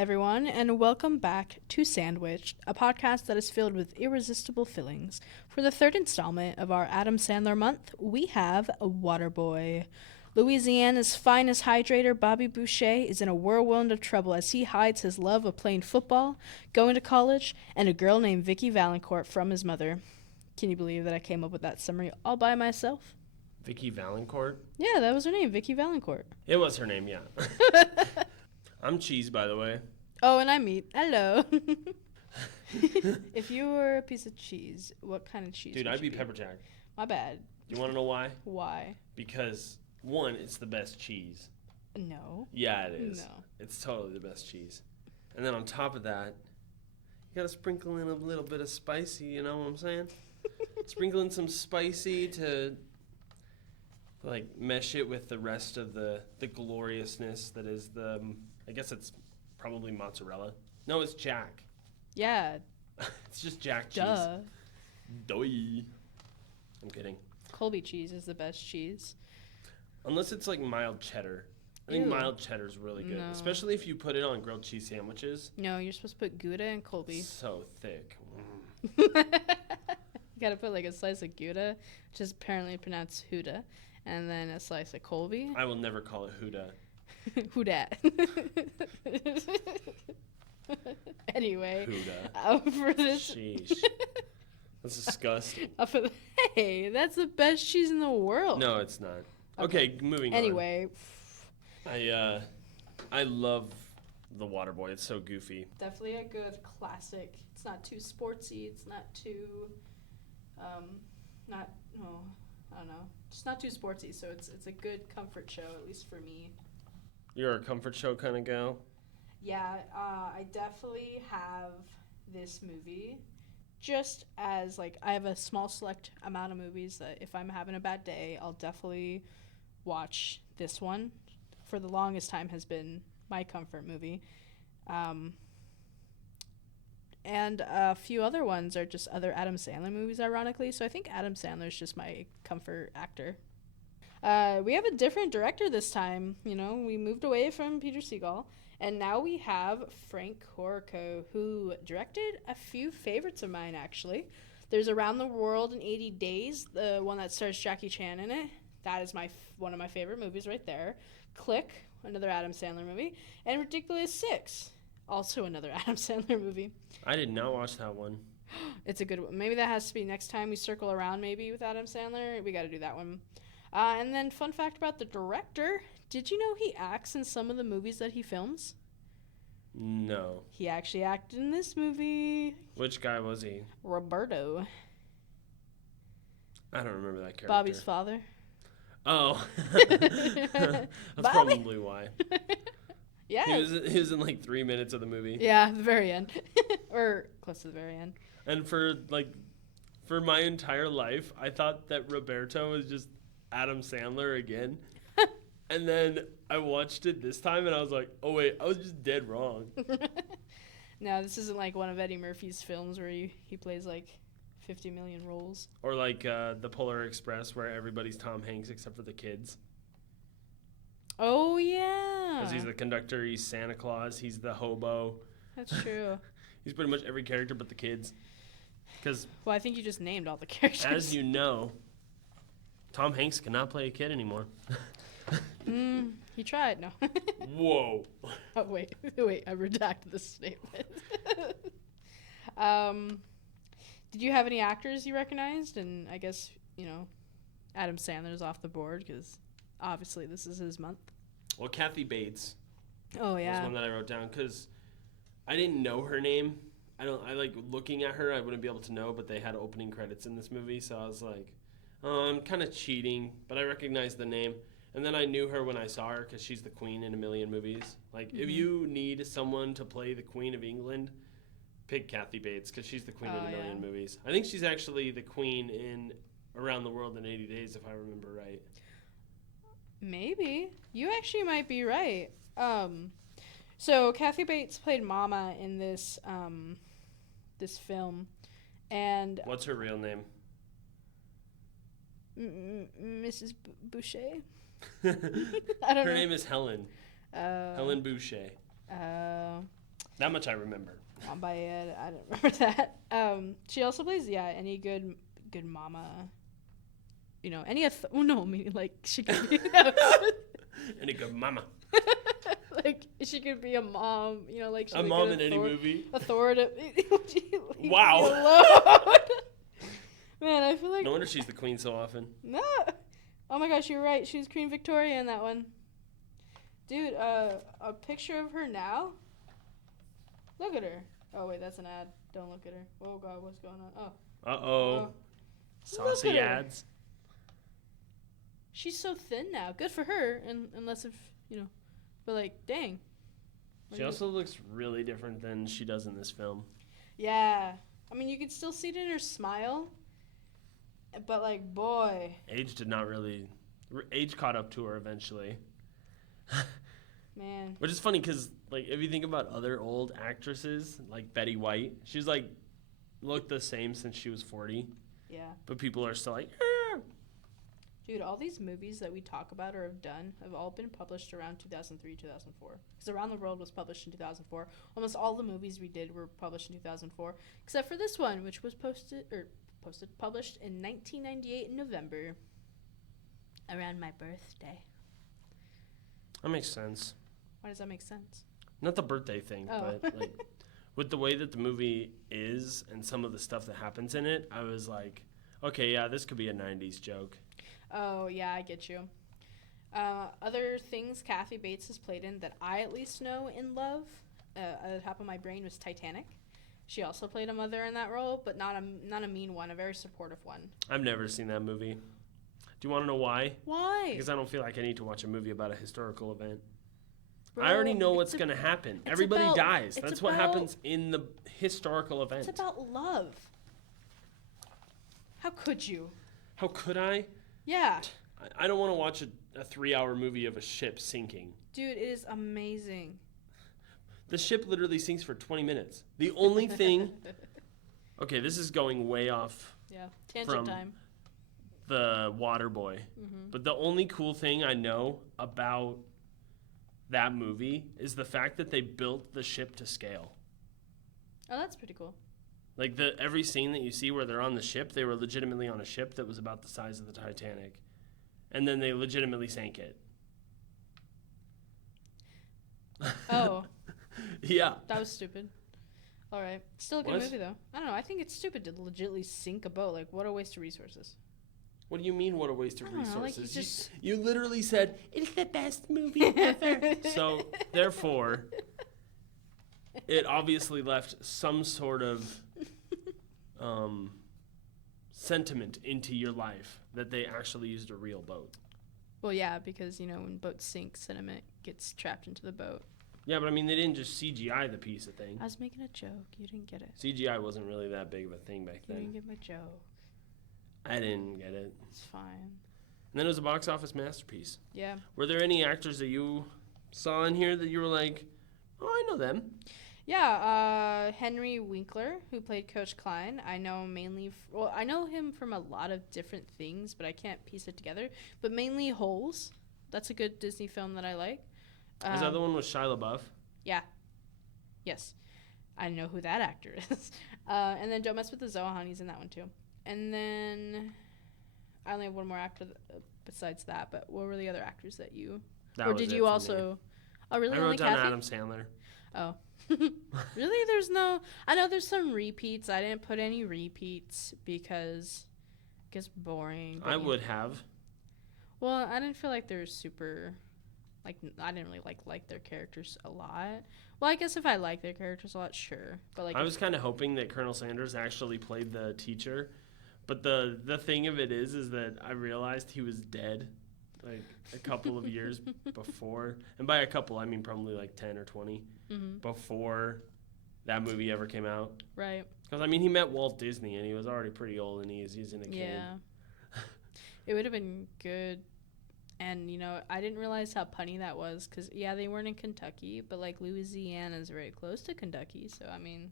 everyone, and welcome back to Sandwich, a podcast that is filled with irresistible fillings. For the third installment of our Adam Sandler month, we have Waterboy. Louisiana's finest hydrator, Bobby Boucher, is in a whirlwind of trouble as he hides his love of playing football, going to college, and a girl named Vicky Valancourt from his mother. Can you believe that I came up with that summary all by myself? Vicky Valancourt? Yeah, that was her name, Vicky Valancourt. It was her name, yeah. I'm Cheese, by the way. Oh, and I'm Meat. Hello. If you were a piece of cheese, what kind of cheese Dude, would I'd you be Pepper Jack. My bad. You want to know why? Why? Because, one, it's the best cheese. No. Yeah, it is. No. It's totally the best cheese. And then on top of that, you got to sprinkle in a little bit of spicy, you know what I'm saying? Sprinkle in some spicy to like mesh it with the rest of the gloriousness that is the, I guess it's probably mozzarella. No, it's Jack. Yeah. It's just Jack cheese. Duh. Doy. I'm kidding. Colby cheese is the best cheese. Unless it's like mild cheddar. I think Ew. mild cheddar is really good, No. especially if you put it on grilled cheese sandwiches. No, you're supposed to put Gouda and Colby. So thick. You gotta put like a slice of Gouda, which is apparently pronounced Huda, and then a slice of Colby. I will never call it Huda. Who dat? Anyway, Huda. For this. Sheesh. That's disgusting. Hey, that's the best cheese in the world. No, it's not. Okay, moving Anyway. on. I love the Waterboy. It's so goofy. Definitely a good classic. It's not too sportsy. It's not too, I don't know. Just not too sportsy. So it's a good comfort show, at least for me. You're a comfort show kind of gal? Yeah, I definitely have this movie. Just as, like, I have a small select amount of movies that if I'm having a bad day, I'll definitely watch this one. For the longest time has been my comfort movie. And a few other ones are just other Adam Sandler movies, ironically. So I think Adam Sandler is just my comfort actor. We have a different director this time. You know, we moved away from Peter Segal. And now we have Frank Corco, who directed a few favorites of mine, actually. There's Around the World in 80 Days, the one that stars Jackie Chan in it. That is one of my favorite movies right there. Click, another Adam Sandler movie. And Ridiculous Six, also another Adam Sandler movie. I did not watch that one. It's a good one. Maybe that has to be next time we circle around maybe with Adam Sandler. We got to do that one. And then fun fact about the director. Did you know he acts in some of the movies that he films? No. He actually acted in this movie. Which guy was he? Roberto. I don't remember that character. Bobby's father. Oh. That's Bobby? probably why. Yeah. He was in like 3 minutes of the movie. Yeah, the very end. Or close to the very end. And for my entire life, I thought that Roberto was just Adam Sandler again. And then I watched it this time and I was like, oh wait, I was just dead wrong. No, this isn't like one of Eddie Murphy's films where he plays like 50 million roles. Or like the Polar Express where everybody's Tom Hanks except for the kids. Oh, yeah. Because he's the conductor, he's Santa Claus, he's the hobo. That's true. He's pretty much every character but the kids. Because, Well, I think you just named all the characters. as you know, Tom Hanks cannot play a kid anymore. He tried. No. Whoa. Oh, wait, I redacted this statement. Did you have any actors you recognized? And I guess, Adam Sandler's off the board because obviously this is his month. Well, Kathy Bates Oh, was yeah. one that I wrote down because I didn't know her name. I like looking at her, I wouldn't be able to know, but they had opening credits in this movie, so I was like, oh, I'm kind of cheating, but I recognized the name. And then I knew her when I saw her because she's the queen in a million movies. Like, if you need someone to play the Queen of England, pick Kathy Bates because she's the queen in a million movies. I think she's actually the queen in Around the World in 80 Days, if I remember right. Maybe. You actually might be right. So Kathy Bates played Mama in this this film. And What's her real name? Mrs. Boucher? I don't know. Her name is Helen. Helen Boucher. That much I remember. By it, I don't remember that. She also plays any good mama. You know, any no, I mean like she could be Any good mama. like she could be a mom. You know, like she's a mom in any movie. Authoritative. Wow. Man, I feel like no wonder she's the queen so often. no. Oh my gosh, you're right. She was Queen Victoria in that one. Dude, a picture of her now. Look at her. Oh wait, that's an ad. Don't look at her. Oh god, what's going on? Oh. Uh-oh. Saucy ads. She's so thin now. Good for her, unless if, you know. But like, dang. She also looks really different than she does in this film. Yeah. I mean, you can still see it in her smile. But like, boy. Age caught up to her eventually. Man. Which is funny because, like, if you think about other old actresses, like Betty White, she's like looked the same since she was 40. Yeah. But people are still like, Dude, all these movies that we talk about or have done have all been published around 2003, 2004. Because Around the World was published in 2004. Almost all the movies we did were published in 2004, except for this one, which was published in 1998 in November, around my birthday. that makes sense. Why does that make sense? Not the birthday thing, Oh. but like with the way that the movie is and some of the stuff that happens in it, I was like, okay, yeah, this could be a 90s joke. Oh, yeah, I get you. Other things Kathy Bates has played in that I at least know and love, at the top of my brain, was Titanic. She also played a mother in that role, but not a mean one, a very supportive one. I've never seen that movie. Do you want to know why? Why? Because I don't feel like I need to watch a movie about a historical event. Bro, I already know what's going to happen. Everybody dies. That's what happens in the historical event. It's about love. How could you? How could I? Yeah. I don't want to watch a 3-hour movie of a ship sinking. Dude, it is amazing. The ship literally sinks for 20 minutes. The only thing... Okay, this is going way off. Yeah, tangent time. The Waterboy. Mm-hmm. But the only cool thing I know about that movie is the fact that they built the ship to scale. Oh, that's pretty cool. Like every scene that you see where they're on the ship, they were legitimately on a ship that was about the size of the Titanic. And then they legitimately sank it. Oh. Yeah. That was stupid. All right. Still a good movie, though. I don't know. I think it's stupid to legitimately sink a boat. Like, what a waste of resources. What do you mean, what a waste of resources? Know, like you literally said, it's the best movie ever. So, therefore, it obviously left some sort of sentiment into your life that they actually used a real boat. Well, yeah, because, you know, when boats sink, sentiment gets trapped into the boat. Yeah, but I mean, they didn't just CGI the piece of thing. I was making a joke. You didn't get it. CGI wasn't really that big of a thing back then. You didn't get my joke. I didn't get it. It's fine. And then it was a box office masterpiece. Yeah. Were there any actors that you saw in here that you were like, oh, I know them? Yeah, Henry Winkler, who played Coach Klein. I know mainly... I know him from a lot of different things, but I can't piece it together. But mainly Holes. That's a good Disney film that I like. Is that the one with Shia LaBeouf? Yeah. Yes. I know who that actor is. And then Don't Mess with the Zohan. He's in that one, too. And then... I only have one more actor besides that, but what were the other actors that you... Or did you also... Oh, really? I wrote down Kathy? Adam Sandler. Oh. Really? There's no... I know there's some repeats. I didn't put any repeats because it gets boring. I would have. Well, I didn't feel like they're super... Like, I didn't really like their characters a lot. Well, I guess if I like their characters a lot, sure. But like, I was kind of hoping that Colonel Sanders actually played the teacher. But the thing of it is that I realized he was dead like a couple of years before. And by a couple, I mean probably like 10 or 20 before that movie ever came out. Right. Because, I mean, he met Walt Disney, and he was already pretty old, and he was using a cane. Yeah. It would have been good. And, you know, I didn't realize how punny that was because, yeah, they weren't in Kentucky, but, like, Louisiana is very close to Kentucky. So, I mean,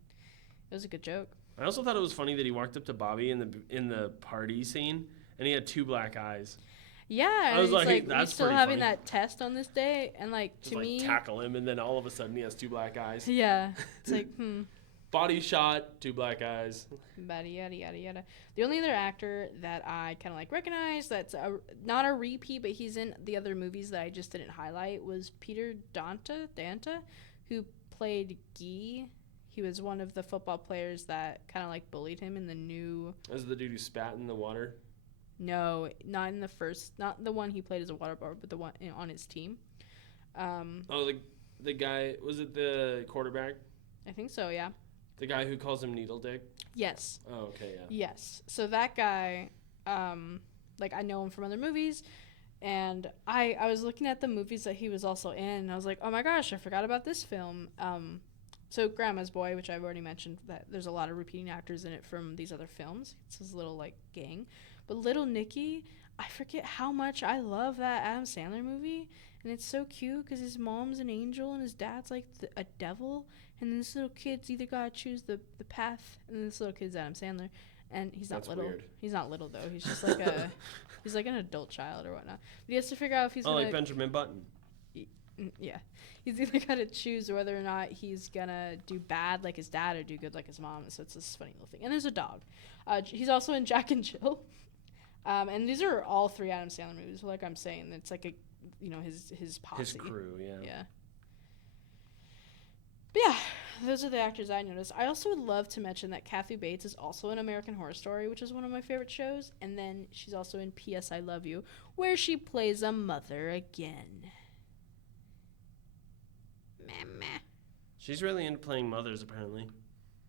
it was a good joke. I also thought it was funny that he walked up to Bobby in the party scene, and he had 2 black eyes. Yeah, I was and it's like, we that's still pretty having funny. that test on this day, and Just to like me, tackle him, and then all of a sudden he has 2 black eyes. yeah, it's Body shot, 2 black eyes. yada yada yada yada. The only other actor that I kind of recognize that's not a repeat, but he's in the other movies that I just didn't highlight was Peter Danta, who played Guy. He was one of the football players that kind of bullied him in the new. That was the dude who spat in the water. No, not in the first, not the one he played as a water boy, but the one on his team. The guy, was it the quarterback? I think so, yeah. The guy who calls him Needle Dick? Yes. Oh, okay, yeah. Yes. So that guy, I know him from other movies, and I was looking at the movies that he was also in, and I was like, oh my gosh, I forgot about this film. So Grandma's Boy, which I've already mentioned, that there's a lot of repeating actors in it from these other films. It's his little gang. But Little Nicky, I forget how much I love that Adam Sandler movie. And it's so cute because his mom's an angel and his dad's a devil. And this little kid's either got to choose the path. And this little kid's Adam Sandler. And he's not That's little. weird. He's not little, though. He's just he's like an adult child or whatnot. But he has to figure out if he's like Benjamin Button. Yeah. He's either got to choose whether or not he's going to do bad like his dad or do good like his mom. So it's this funny little thing. And there's a dog. He's also in Jack and Jill. And these are all 3 Adam Sandler movies. Like I'm saying, it's his posse. His crew, yeah. Yeah. But yeah, those are the actors I noticed. I also would love to mention that Kathy Bates is also in American Horror Story, which is one of my favorite shows. And then she's also in P.S. I Love You, where she plays a mother again. Meh. She's really into playing mothers, apparently.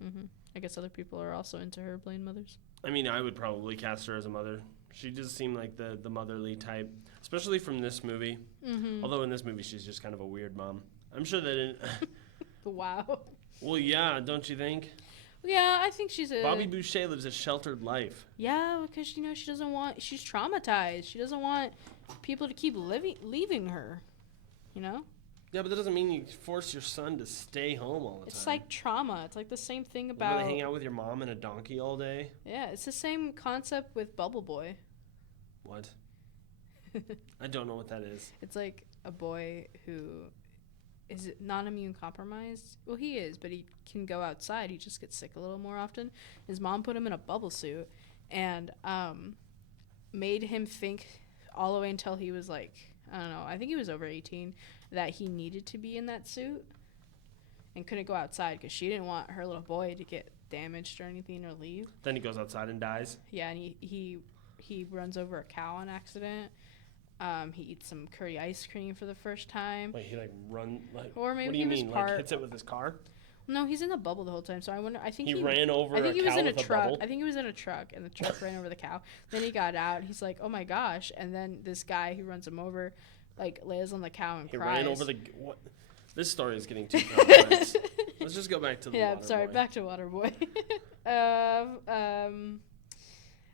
Mm-hmm. I guess other people are also into her playing mothers. I mean, I would probably cast her as a mother. She does seem like the motherly type, especially from this movie. Mm-hmm. Although in this movie, she's just kind of a weird mom. I'm sure that Wow. Well, yeah, don't you think? Yeah, I think she's a... Bobby Boucher lives a sheltered life. Yeah, because, she doesn't want... She's traumatized. She doesn't want people to keep leaving her, Yeah, but that doesn't mean you force your son to stay home all the time. It's like trauma. It's like the same thing about... You really hang out with your mom and a donkey all day? Yeah, it's the same concept with Bubble Boy. What? I don't know what that is. It's like a boy who is not immune compromised. Well, he is, but he can go outside. He just gets sick a little more often. His mom put him in a bubble suit and made him think all the way until he was I don't know, I think he was over 18, that he needed to be in that suit and couldn't go outside because she didn't want her little boy to get damaged or anything or leave. Then he goes outside and dies? Yeah, and he runs over a cow on accident. He eats some curry ice cream for the first time. He run or maybe what do you mean? Hits it with his car? No, he's in the bubble the whole time. So I wonder. I think he ran over. I think he was in a truck. I think he was in a truck, and the truck ran over the cow. Then he got out. And he's like, "Oh my gosh!" And then this guy who runs him over, lays on the cow and cries. He ran over the. What? This story is getting too complex. Let's just go back to the. Yeah, Waterboy. sorry. Back to Waterboy.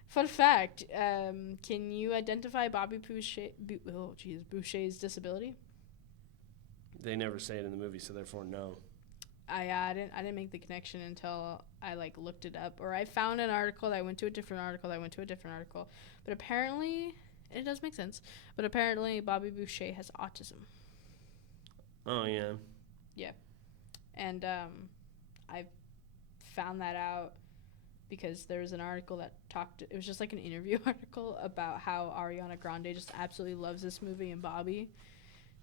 Fun fact: can you identify Bobby Boucher's disability? They never say it in the movie, so therefore no. I didn't make the connection until I looked it up, or I found an article that I went to a different article. But apparently, it does make sense. But apparently, Bobby Boucher has autism. Oh yeah. Yeah, and I found that out because there was an article that talked. It was just an interview article about how Ariana Grande just absolutely loves this movie and Bobby.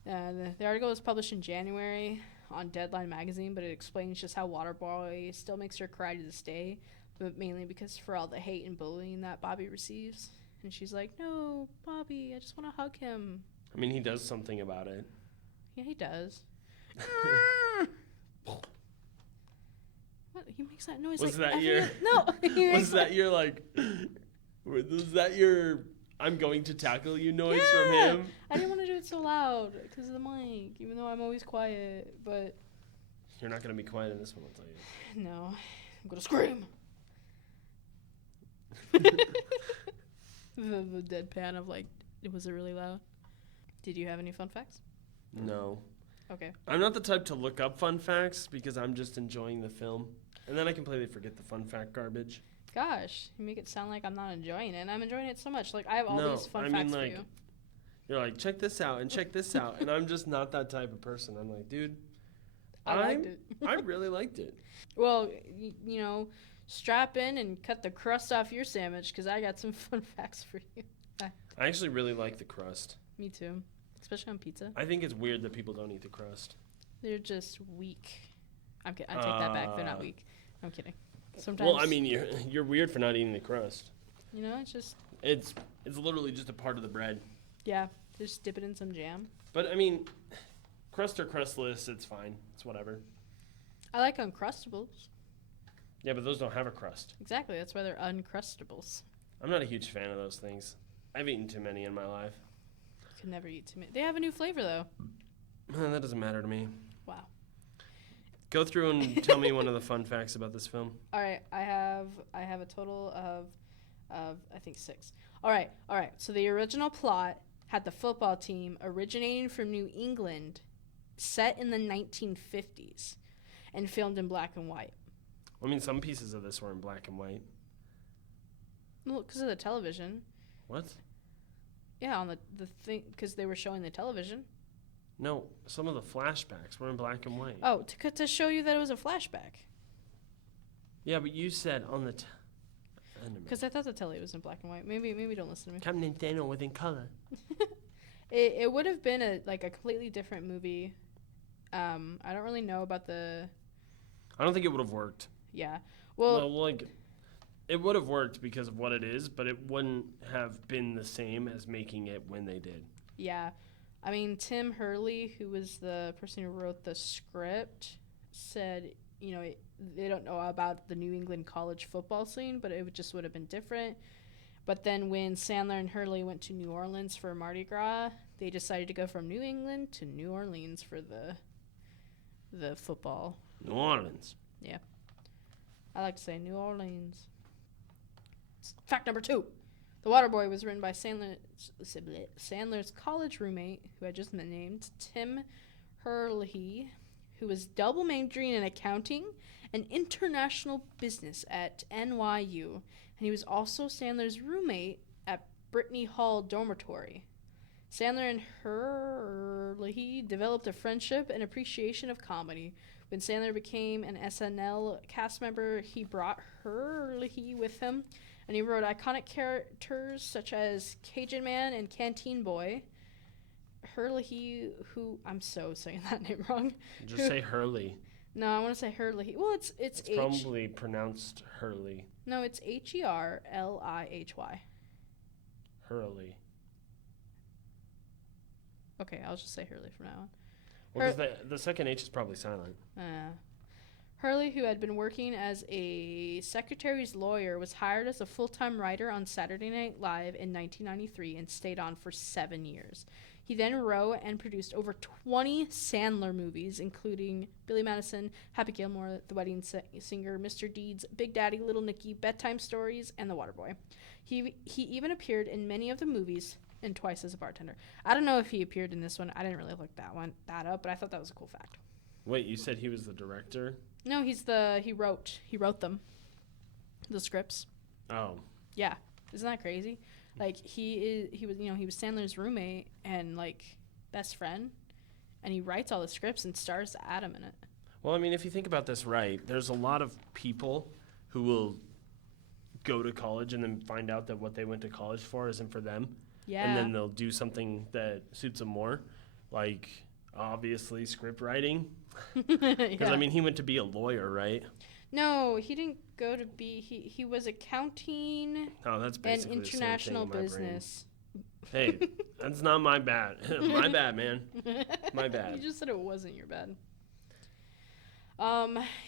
The article was published in January on Deadline magazine, but it explains just how Waterboy still makes her cry to this day, but mainly because for all the hate and bullying that Bobby receives. And she's like, "No, Bobby, I just want to hug him." I mean, he does something about it. Yeah, he does. What? He makes that noise. Was that your? No. Was that your Was that your? I'm going to tackle you noise from him. I didn't want to do it so loud because of the mic, even though I'm always quiet. But you're not gonna be quiet in this one, I'll tell you. No, I'm gonna scream. the deadpan of was it really loud? Did you have any fun facts? No. Okay. I'm not the type to look up fun facts because I'm just enjoying the film, and then I completely forget the fun fact garbage. Gosh, you make it sound like I'm not enjoying it, and I'm enjoying it so much. I have all these fun facts for you. You're like, check this out and check this out. And I'm just not that type of person. I'm like, dude, I liked it. I really liked it. Well, you know, strap in and cut the crust off your sandwich because I got some fun facts for you. I actually really like the crust. Me too, especially on pizza. I think it's weird that people don't eat the crust. They're just weak. I'm kidding. I take that back. They're not weak. I'm kidding. Sometimes. Well, I mean, you're weird for not eating the crust. You know, it's just. It's literally just a part of the bread. Yeah, just dip it in some jam. But I mean, crust or crustless, it's fine. It's whatever. I like Uncrustables. Yeah, but those don't have a crust. Exactly. That's why they're Uncrustables. I'm not a huge fan of those things. I've eaten too many in my life. You can never eat too many. They have a new flavor though. That doesn't matter to me. Wow. Go through and tell me one of the fun facts about this film. All right, I have a total of I think 6. All right. So the original plot had the football team originating from New England, set in the 1950s, and filmed in black and white. I mean, some pieces of this were in black and white. Well, because of the television. What? Yeah, on the thing, because they were showing the television. No, some of the flashbacks were in black and white. Oh, to show you that it was a flashback. Yeah, but you said on the... Because I thought the telly was in black and white. Maybe don't listen to me. Captain Nintendo was in color. It would have been a completely different movie. I don't really know about the... I don't think it would have worked. Yeah. Well, no, like, it would have worked because of what it is, but it wouldn't have been the same as making it when they did. Yeah. I mean, Tim Hurley, who was the person who wrote the script, said, you know, they don't know about the New England college football scene, but it just would have been different. But then when Sandler and Hurley went to New Orleans for Mardi Gras, they decided to go from New England to New Orleans for the football. New Orleans. Yeah. I like to say New Orleans. Fact number 2. The Waterboy was written by Sandler's college roommate, who I just named, Tim Hurley, who was double majoring in accounting and international business at NYU. And he was also Sandler's roommate at Brittany Hall Dormitory. Sandler and Hurley developed a friendship and appreciation of comedy. When Sandler became an SNL cast member, he brought Hurley with him, and he wrote iconic characters such as Cajun Man and Canteen Boy. Hurley, who I'm so saying that name wrong. Just say Hurley. No, I want to say Hurley. Well, it's probably pronounced Hurley. No, it's Herlihy. Hurley. Okay, I'll just say Hurley from now on. Well, because the second H is probably silent. Hurley, who had been working as a secretary's lawyer, was hired as a full-time writer on Saturday Night Live in 1993 and stayed on for 7 years. He then wrote and produced over 20 Sandler movies, including Billy Madison, Happy Gilmore, The Wedding Singer, Mr. Deeds, Big Daddy, Little Nicky, Bedtime Stories, and The Waterboy. He even appeared in many of the movies and twice as a bartender. I don't know if he appeared in this one. I didn't really look that up, but I thought that was a cool fact. Wait, you said he was the director? No, he wrote them. The scripts. Oh. Yeah. Isn't that crazy? Like he was Sandler's roommate and like best friend, and he writes all the scripts and stars Adam in it. Well, I mean, if you think about this right, there's a lot of people who will go to college and then find out that what they went to college for isn't for them. Yeah. And then they'll do something that suits them more, like obviously script writing. Because I mean, he went to be a lawyer, right? No, he didn't go to be. He was accounting. Oh, that's basically and international business. Hey, that's not my bad. My bad, man. My bad. You just said it wasn't your bad.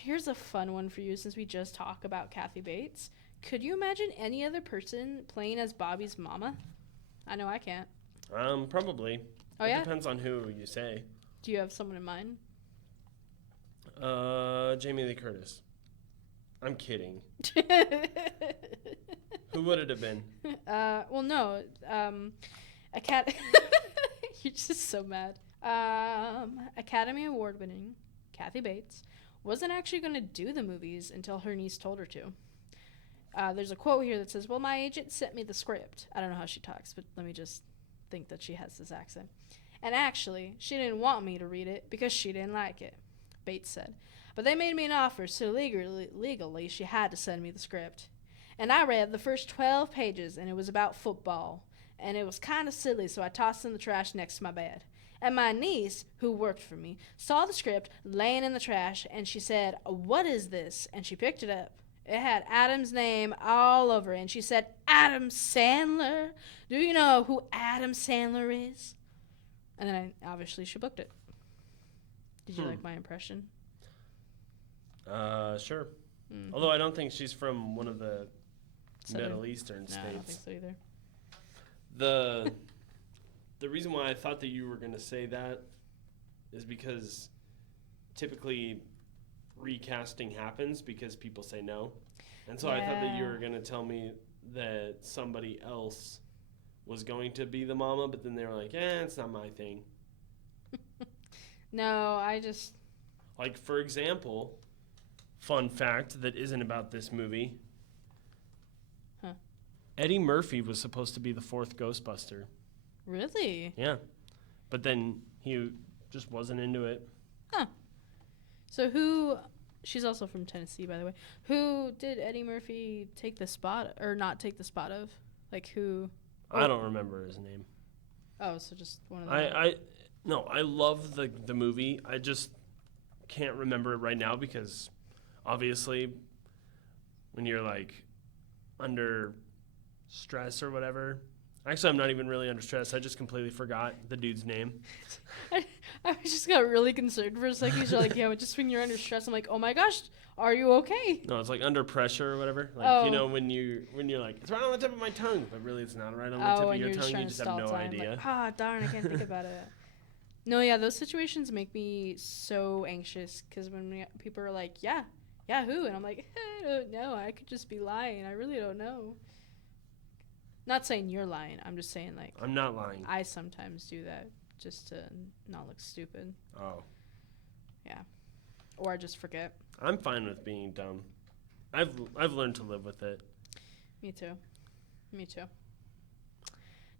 Here's a fun one for you since we just talked about Kathy Bates. Could you imagine any other person playing as Bobby's mama? I know I can't. Probably. Oh, It depends on who you say. Do you have someone in mind? Jamie Lee Curtis. I'm kidding. Who would it have been? Well, no. You're just so mad. Academy Award winning Kathy Bates wasn't actually going to do the movies until her niece told her to. There's a quote here that says, "Well, my agent sent me the script." I don't know how she talks, but let me just think that she has this accent. And actually, she didn't want me to read it because she didn't like it, Bates said. But they made me an offer, so legally she had to send me the script. And I read the first 12 pages, and it was about football. And it was kind of silly, so I tossed it in the trash next to my bed. And my niece, who worked for me, saw the script laying in the trash, and she said, "What is this?" And she picked it up. It had Adam's name all over it, and she said, "Adam Sandler? Do you know who Adam Sandler is?" And then obviously she booked it. Did you like my impression? Sure. Mm-hmm. Although I don't think she's from one of the Middle Eastern states. No, I don't think so either. The reason why I thought that you were going to say that is because typically recasting happens because people say no. And so I thought that you were going to tell me that somebody else was going to be the mama, but then they were like, it's not my thing. No, I just... Like, for example, fun fact that isn't about this movie. Huh. Eddie Murphy was supposed to be the fourth Ghostbuster. Really? Yeah. But then he just wasn't into it. Huh. So who... She's also from Tennessee, by the way. Who did Eddie Murphy take the spot, or not take the spot of? Like, who... I don't remember his name. Oh, so just one of them. No, I love the movie. I just can't remember it right now because obviously when you're like under stress or whatever. Actually, I'm not even really under stress. I just completely forgot the dude's name. I just got really concerned for a second. You're like, yeah, just when you're under stress, I'm like, oh my gosh, are you okay? No, it's like under pressure or whatever. Like, you know, when you're like, it's right on the tip of my tongue, but really it's not right on the tip of your tongue. You just have no idea. Like, darn, I can't think about it. No, yeah, those situations make me so anxious because when people are like, yeah, who? And I'm like, I don't know. I could just be lying. I really don't know. Not saying you're lying. I'm just saying, like... I'm not lying. I sometimes do that just to not look stupid. Oh. Yeah. Or I just forget. I'm fine with being dumb. I've learned to live with it. Me too.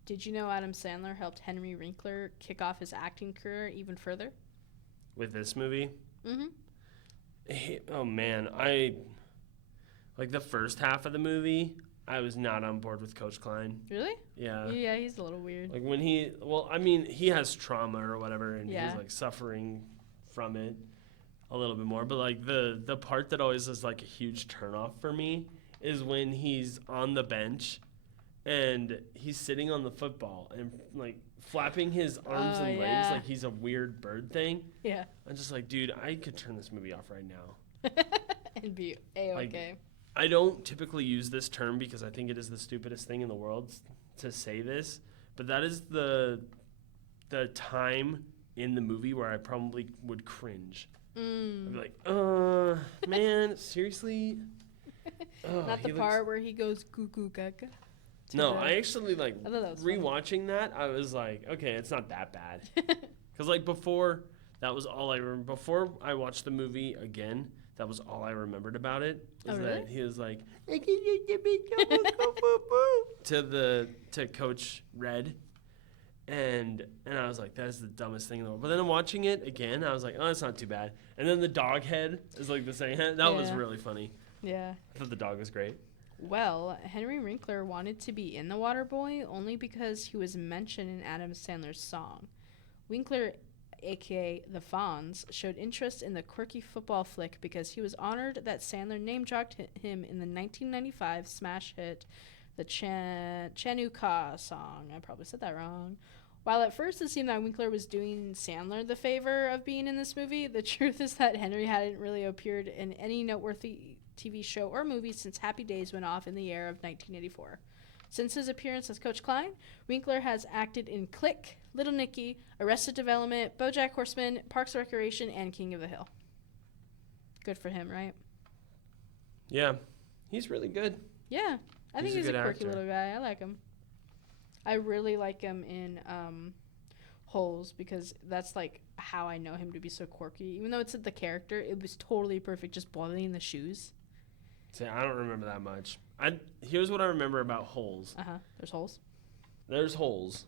Did you know Adam Sandler helped Henry Winkler kick off his acting career even further? With this movie? Mm-hmm. Oh, man. Like, the first half of the movie... I was not on board with Coach Klein. Really? Yeah. Yeah, he's a little weird. Like when he has trauma or whatever, and he's like suffering from it a little bit more. But like the part that always is like a huge turnoff for me is when he's on the bench and he's sitting on the football and like flapping his arms and legs like he's a weird bird thing. Yeah. I'm just like, dude, I could turn this movie off right now. And be A-okay. Like, I don't typically use this term because I think it is the stupidest thing in the world to say this, but that is the time in the movie where I probably would cringe. I'd be like, man, seriously? Not the part where he goes goo gaga. No, I actually like rewatching that. I was like, okay, it's not that bad. Because like before, that was all I remember. Before I watched the movie again, that was all I remembered about it. Was that he was like to Coach Red, and I was like, that's the dumbest thing in the world. But then I'm watching it again, I was like, oh, that's not too bad. And then the dog head is like the same head. That was really funny. Yeah. I thought the dog was great. Well, Henry Winkler wanted to be in The Waterboy only because he was mentioned in Adam Sandler's song. Winkler, a.k.a. The Fonz, showed interest in the quirky football flick because he was honored that Sandler name-dropped him in the 1995 smash hit, the Chanukah song. I probably said that wrong. While at first it seemed that Winkler was doing Sandler the favor of being in this movie, the truth is that Henry hadn't really appeared in any noteworthy TV show or movie since Happy Days went off in the year of 1984. Since his appearance as Coach Klein, Winkler has acted in Click, Little Nicky, Arrested Development, BoJack Horseman, Parks and Recreation, and King of the Hill. Good for him, right? Yeah, he's really good. Yeah, I think he's a quirky actor. little guy. I like him. I really like him in Holes because that's like how I know him to be so quirky. Even though it's the character, it was totally perfect just boiling the shoes. See, I don't remember that much. Here's what I remember about Holes. There's holes. There's holes.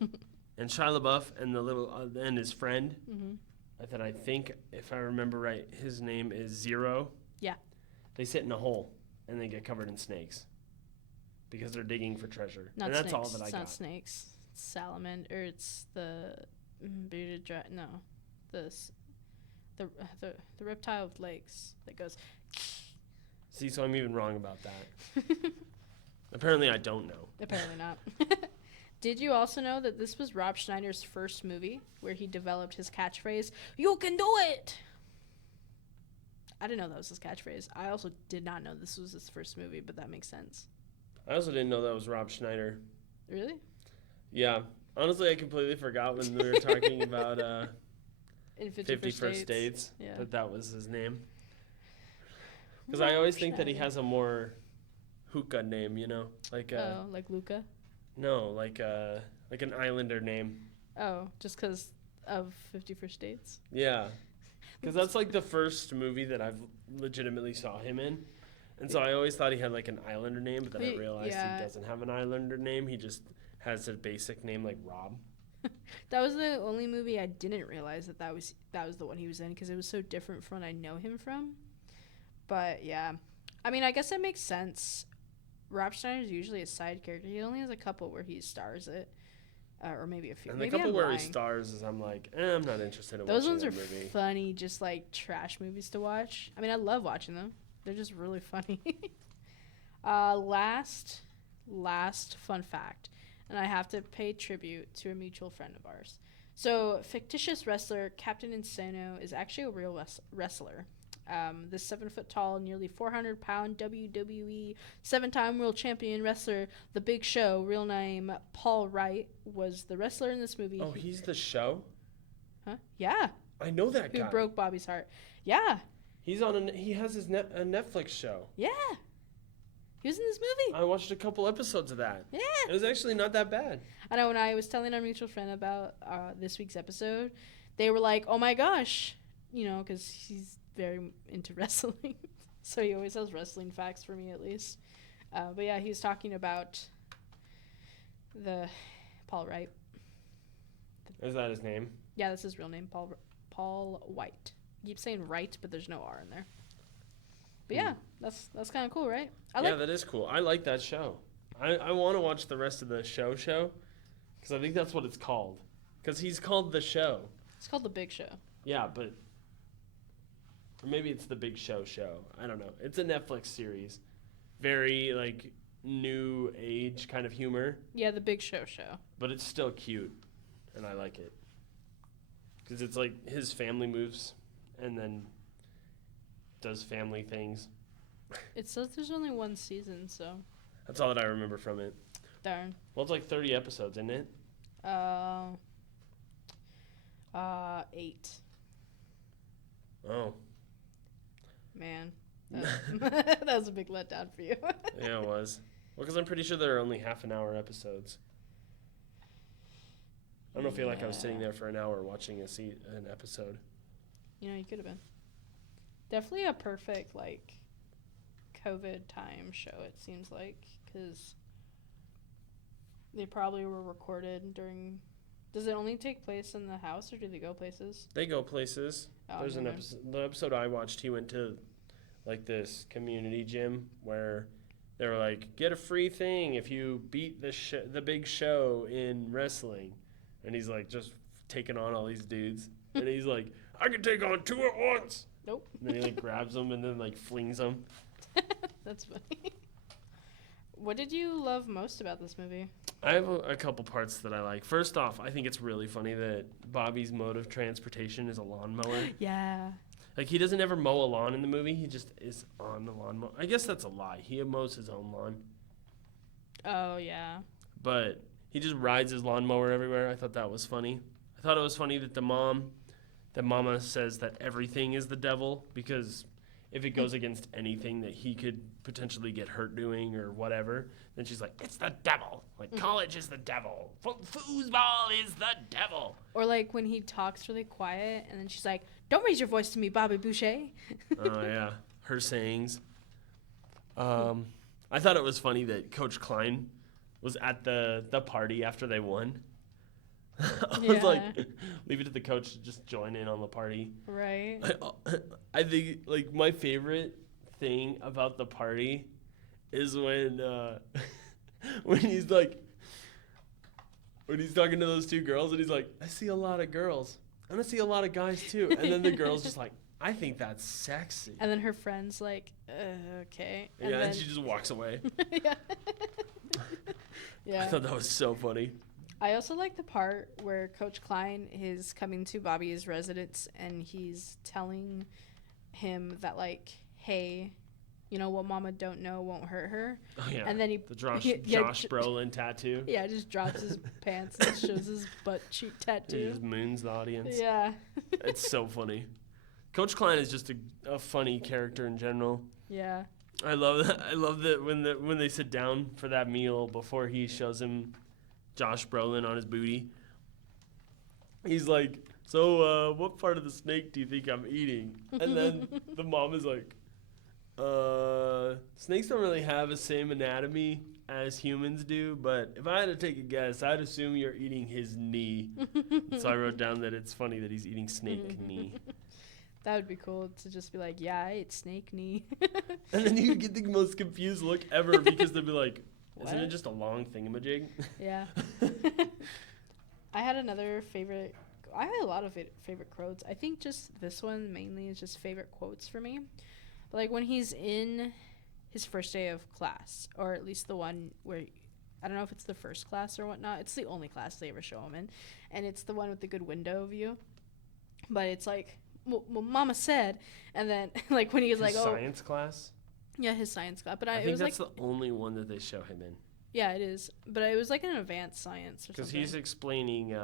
and Shia LaBeouf and the little and his friend. Mm-hmm. I think if I remember right, his name is Zero. Yeah. They sit in a hole and they get covered in snakes because they're digging for treasure. Not and that's snakes. all that I it's got. not snakes. It's salamander. It's the bearded no, the reptile with legs that goes. See, so I'm even wrong about that. Apparently, I don't know. Apparently not. Did you also know that this was Rob Schneider's first movie where he developed his catchphrase, "You can do it"? I didn't know that was his catchphrase. I also did not know this was his first movie, but that makes sense. I also didn't know that was Rob Schneider. Really? Yeah. Honestly, I completely forgot when we were talking about In 50 First Dates Yeah. that was his name. Because I always think that he has a more hookah name, you know? Like like Luca? No, like an Islander name. Oh, just because of 50 First Dates? Yeah. Because that's like the first movie that I've legitimately saw him in. And so I always thought he had like an Islander name, but then I realized he doesn't have an Islander name. He just has a basic name like Rob. That was the only movie I didn't realize that was the one he was in because it was so different from what I know him from. But yeah, I mean, I guess that makes sense. Rob Schneider is usually a side character. He only has a couple where he stars it, or maybe a few. And maybe the couple I'm where lying. he stars is I'm like, I'm not interested in Those watching ones that are movie. funny, just like trash movies to watch. I mean, I love watching them. They're just really funny. Last fun fact, and I have to pay tribute to a mutual friend of ours. So, fictitious wrestler Captain Insano is actually a real wrestler. This 7-foot-tall, nearly 400-pound WWE 7-time world champion wrestler, The Big Show, real name Paul Wright, was the wrestler in this movie. Oh, he's the show? Huh? Yeah. I know that guy. Who broke Bobby's heart. Yeah. He's on he has his a Netflix show. Yeah. He was in this movie. I watched a couple episodes of that. Yeah. It was actually not that bad. I know when I was telling our mutual friend about this week's episode, they were like, oh my gosh, because he's very into wrestling. So he always has wrestling facts for me at least. But yeah, he was talking about the Paul Wright. Is that his name? Yeah, that's his real name, Paul White. I keep saying right, but there's no R in there. But yeah, that's kind of cool, right? That is cool. I like that show. I want to watch the rest of the show because I think that's what it's called. Because he's called The Show. It's called The Big Show. Yeah, but or maybe it's The Big Show. I don't know. It's a Netflix series. Very, like, new age kind of humor. Yeah, The Big Show. But it's still cute, and I like it. Because it's like his family moves and then does family things. It says there's only one season, so. That's all that I remember from it. Darn. Well, it's like 30 episodes, isn't it? 8. Oh. Man. That was a big letdown for you. Yeah, it was. Well, because I'm pretty sure there are only half-an-hour episodes. I don't feel like I was sitting there for an hour watching an episode. You could have been. Definitely a perfect, like, COVID time show, it seems like, because they probably were recorded during... Does it only take place in the house, or do they go places? They go places. Oh, There's an episode. The episode I watched, he went to, like, this community gym where they were like, get a free thing if you beat the Big Show in wrestling. And he's, like, just taking on all these dudes. And he's like, I can take on 2 at once. Nope. And then he, like, grabs them and then, like, flings them. That's funny. What did you love most about this movie? I have a couple parts that I like. First off, I think it's really funny that Bobby's mode of transportation is a lawnmower. Yeah. Like, he doesn't ever mow a lawn in the movie. He just is on the lawnmower. I guess that's a lie. He mows his own lawn. Oh, yeah. But he just rides his lawnmower everywhere. I thought that was funny. I thought it was funny that Mama says that everything is the devil, because if it goes against anything that he could potentially get hurt doing or whatever, then she's like, it's the devil. Like, college is the devil. Foosball is the devil. Or, like, when he talks really quiet, and then she's like, don't raise your voice to me, Bobby Boucher. Oh, yeah. Her sayings. I thought it was funny that Coach Klein was at the party after they won. I was like, leave it to the coach to just join in on the party. Right. I think like my favorite thing about the party is when when he's like when he's talking to those two girls and he's like, I see a lot of girls. I'm gonna see a lot of guys too. And then the girl's just like, I think that's sexy. And then her friend's like, okay. And yeah, then... and she just walks away. yeah. I thought that was so funny. I also like the part where Coach Klein is coming to Bobby's residence and he's telling him that, like, hey, you know what Mama don't know won't hurt her. Oh, yeah. And then the Josh Brolin tattoo. Yeah, just drops his pants and shows his butt cheek tattoo. He just moons the audience. Yeah. It's so funny. Coach Klein is just a funny character in general. Yeah. I love that. I love that when they sit down for that meal before he shows him Josh Brolin on his booty. He's like, so what part of the snake do you think I'm eating? And then the mom is like, snakes don't really have the same anatomy as humans do, but if I had to take a guess, I'd assume you're eating his knee. So I wrote down that it's funny that he's eating snake knee. That would be cool to just be like, yeah, I ate snake knee. And then you get the most confused look ever because they'll be like, isn't What? it just a long thingamajig? Yeah. I had another favorite. I had a lot of favorite quotes. I think just this one mainly is just favorite quotes for me. But like when he's in his first day of class, or at least the one where, I don't know if it's the first class or whatnot. It's the only class they ever show him in. And it's the one with the good window view. But it's like, well, Mama said. And then like when he was His like, oh. science class? Yeah, his science class. But I it think was that's like, the only one that they show him in. yeah, it is. But it was like an advanced science or something. Because he's explaining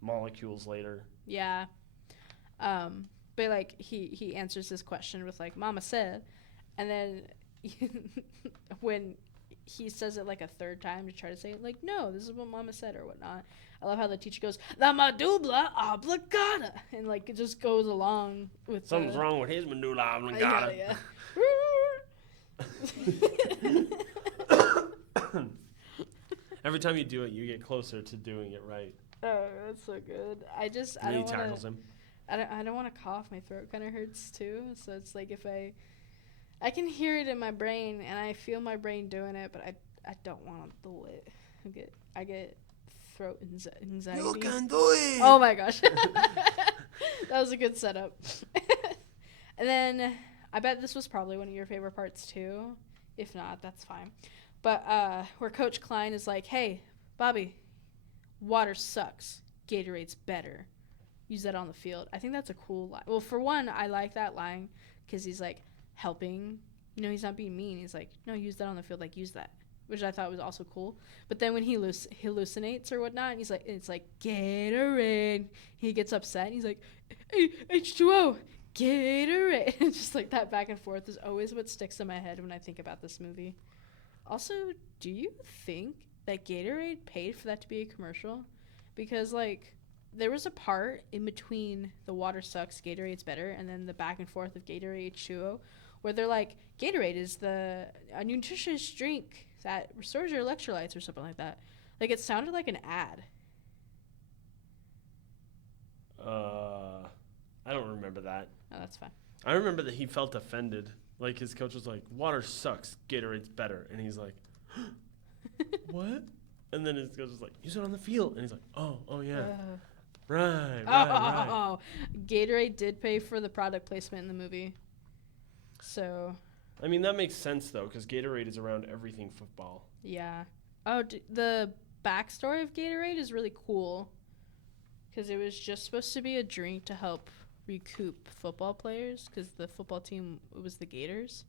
molecules later. Yeah. But like he answers this question with like Mama said, and then when he says it like a third time to try to say it, like, no, this is what Mama said or whatnot. I love how the teacher goes, la medulla oblongata, and like it just goes along with Something's wrong with his medulla oblongata. Yeah. Every time you do it, you get closer to doing it right. Oh, that's so good. I And don't he tackles him. I don't want to cough. My throat kind of hurts too. So it's like if I can hear it in my brain and I feel my brain doing it, but I don't want to do it. I get throat anxiety. You can do it. Oh my gosh. That was a good setup. And then I bet this was probably one of your favorite parts too. If not, that's fine. But where Coach Klein is like, hey, Bobby, water sucks. Gatorade's better. Use that on the field. I think that's a cool line. Well, for one, I like that line because he's like helping. You know, he's not being mean. He's like, no, use that on the field. Like, use that, which I thought was also cool. But then when he hallucinates or whatnot, and it's like Gatorade. He gets upset and he's like, hey, H2O, Gatorade. And just like that back and forth is always what sticks in my head when I think about this movie. Also, do you think that Gatorade paid for that to be a commercial? Because like, there was a part in between the water sucks, Gatorade's better, and then the back and forth of Gatorade H2O, where they're like, Gatorade is a nutritious drink that restores your electrolytes or something like that. Like, it sounded like an ad. I don't remember that. Oh, that's fine. I remember that he felt offended. Like, his coach was like, water sucks, Gatorade's better. And he's like, what? And then his coach was like, use it on the field. And he's like, oh yeah. Right. Gatorade did pay for the product placement in the movie. So. I mean, that makes sense, though, because Gatorade is around everything football. Yeah. Oh, the backstory of Gatorade is really cool. Because it was just supposed to be a drink to help recoup football players. Because the football team, it was the Gators.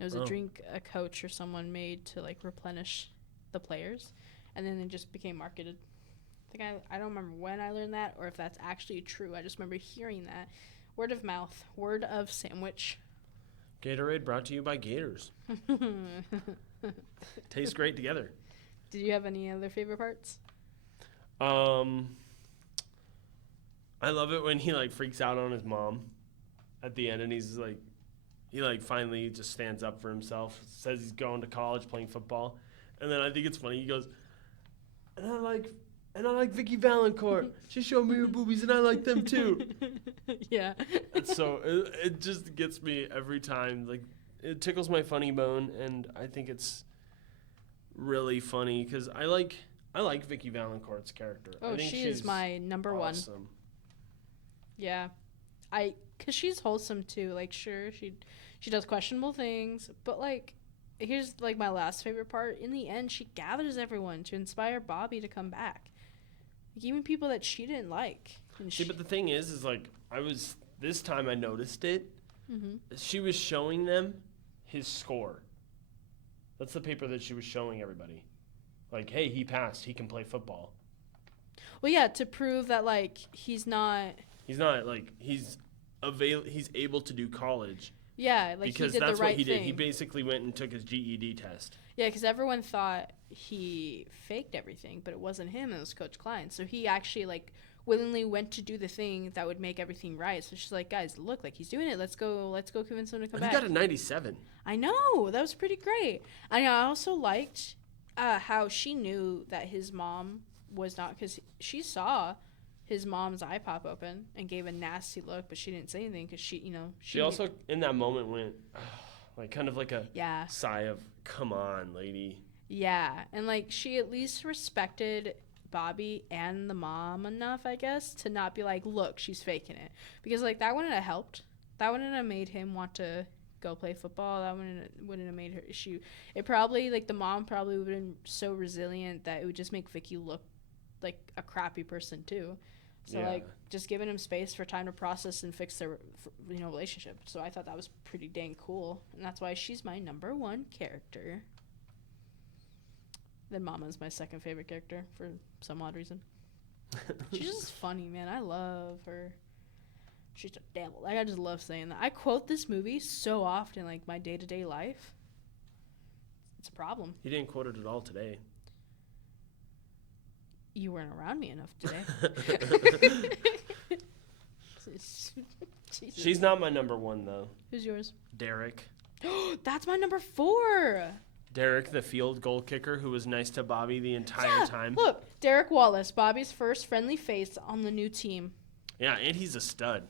It was a drink a coach or someone made to, like, replenish the players. And then it just became marketed. I don't remember when I learned that or if that's actually true. I just remember hearing that. Word of mouth. Word of sandwich. Gatorade brought to you by Gators. Tastes great together. Did you have any other favorite parts? I love it when he like freaks out on his mom at the end and he's like, he like finally just stands up for himself, says he's going to college playing football. And then I think it's funny. He goes, and And I like Vicky Valancourt. She showed me her boobies, and I like them too. Yeah. And so it just gets me every time. Like, it tickles my funny bone, and I think it's really funny because I like Vicky Valancourt's character. Oh, I think she is my number awesome. one. Yeah. Cause she's wholesome too. Like, sure, she does questionable things, but like, here's like my last favorite part. In the end, she gathers everyone to inspire Bobby to come back. Like, even people that she didn't like. See, but the thing is like, this time I noticed it. Mm-hmm. She was showing them his score. That's the paper that she was showing everybody. Like, hey, he passed. He can play football. Well, yeah, to prove that like he's not like he's able to do college. Yeah, like because he did that's the right what he thing. did. He basically went and took his GED test. Yeah, because everyone thought he faked everything, but it wasn't him. It was Coach Klein. So he actually like willingly went to do the thing that would make everything right. So she's like, guys, look, like he's doing it. Let's go convince him to come back. He got a 97. I know, that was pretty great. I also liked how she knew that his mom was not, because she saw his mom's eye pop open and gave a nasty look, but she didn't say anything because she also in that moment went like kind of like a yeah sigh of come on, lady. Yeah, and like she at least respected Bobby and the mom enough, I guess, to not be like, look, she's faking it, because like that wouldn't have helped. That wouldn't have made him want to go play football. That wouldn't have made her issue. It probably, like, the mom probably would have been so resilient that it would just make Vicky look like a crappy person too. So Yeah. like just giving him space for time to process and fix their relationship. So I thought that was pretty dang cool, and that's why she's my number one character. Then Mama's my second favorite character for some odd reason. She's just funny, man. I love her. She's a devil. Like, I just love saying that. I quote this movie so often, like my day-to-day life. It's a problem. You didn't quote it at all today. You weren't around me enough today. She's not my number one, though. Who's yours? Derek. That's my number 4. Derek, the field goal kicker who was nice to Bobby the entire time. Look, Derek Wallace, Bobby's first friendly face on the new team. Yeah, and he's a stud.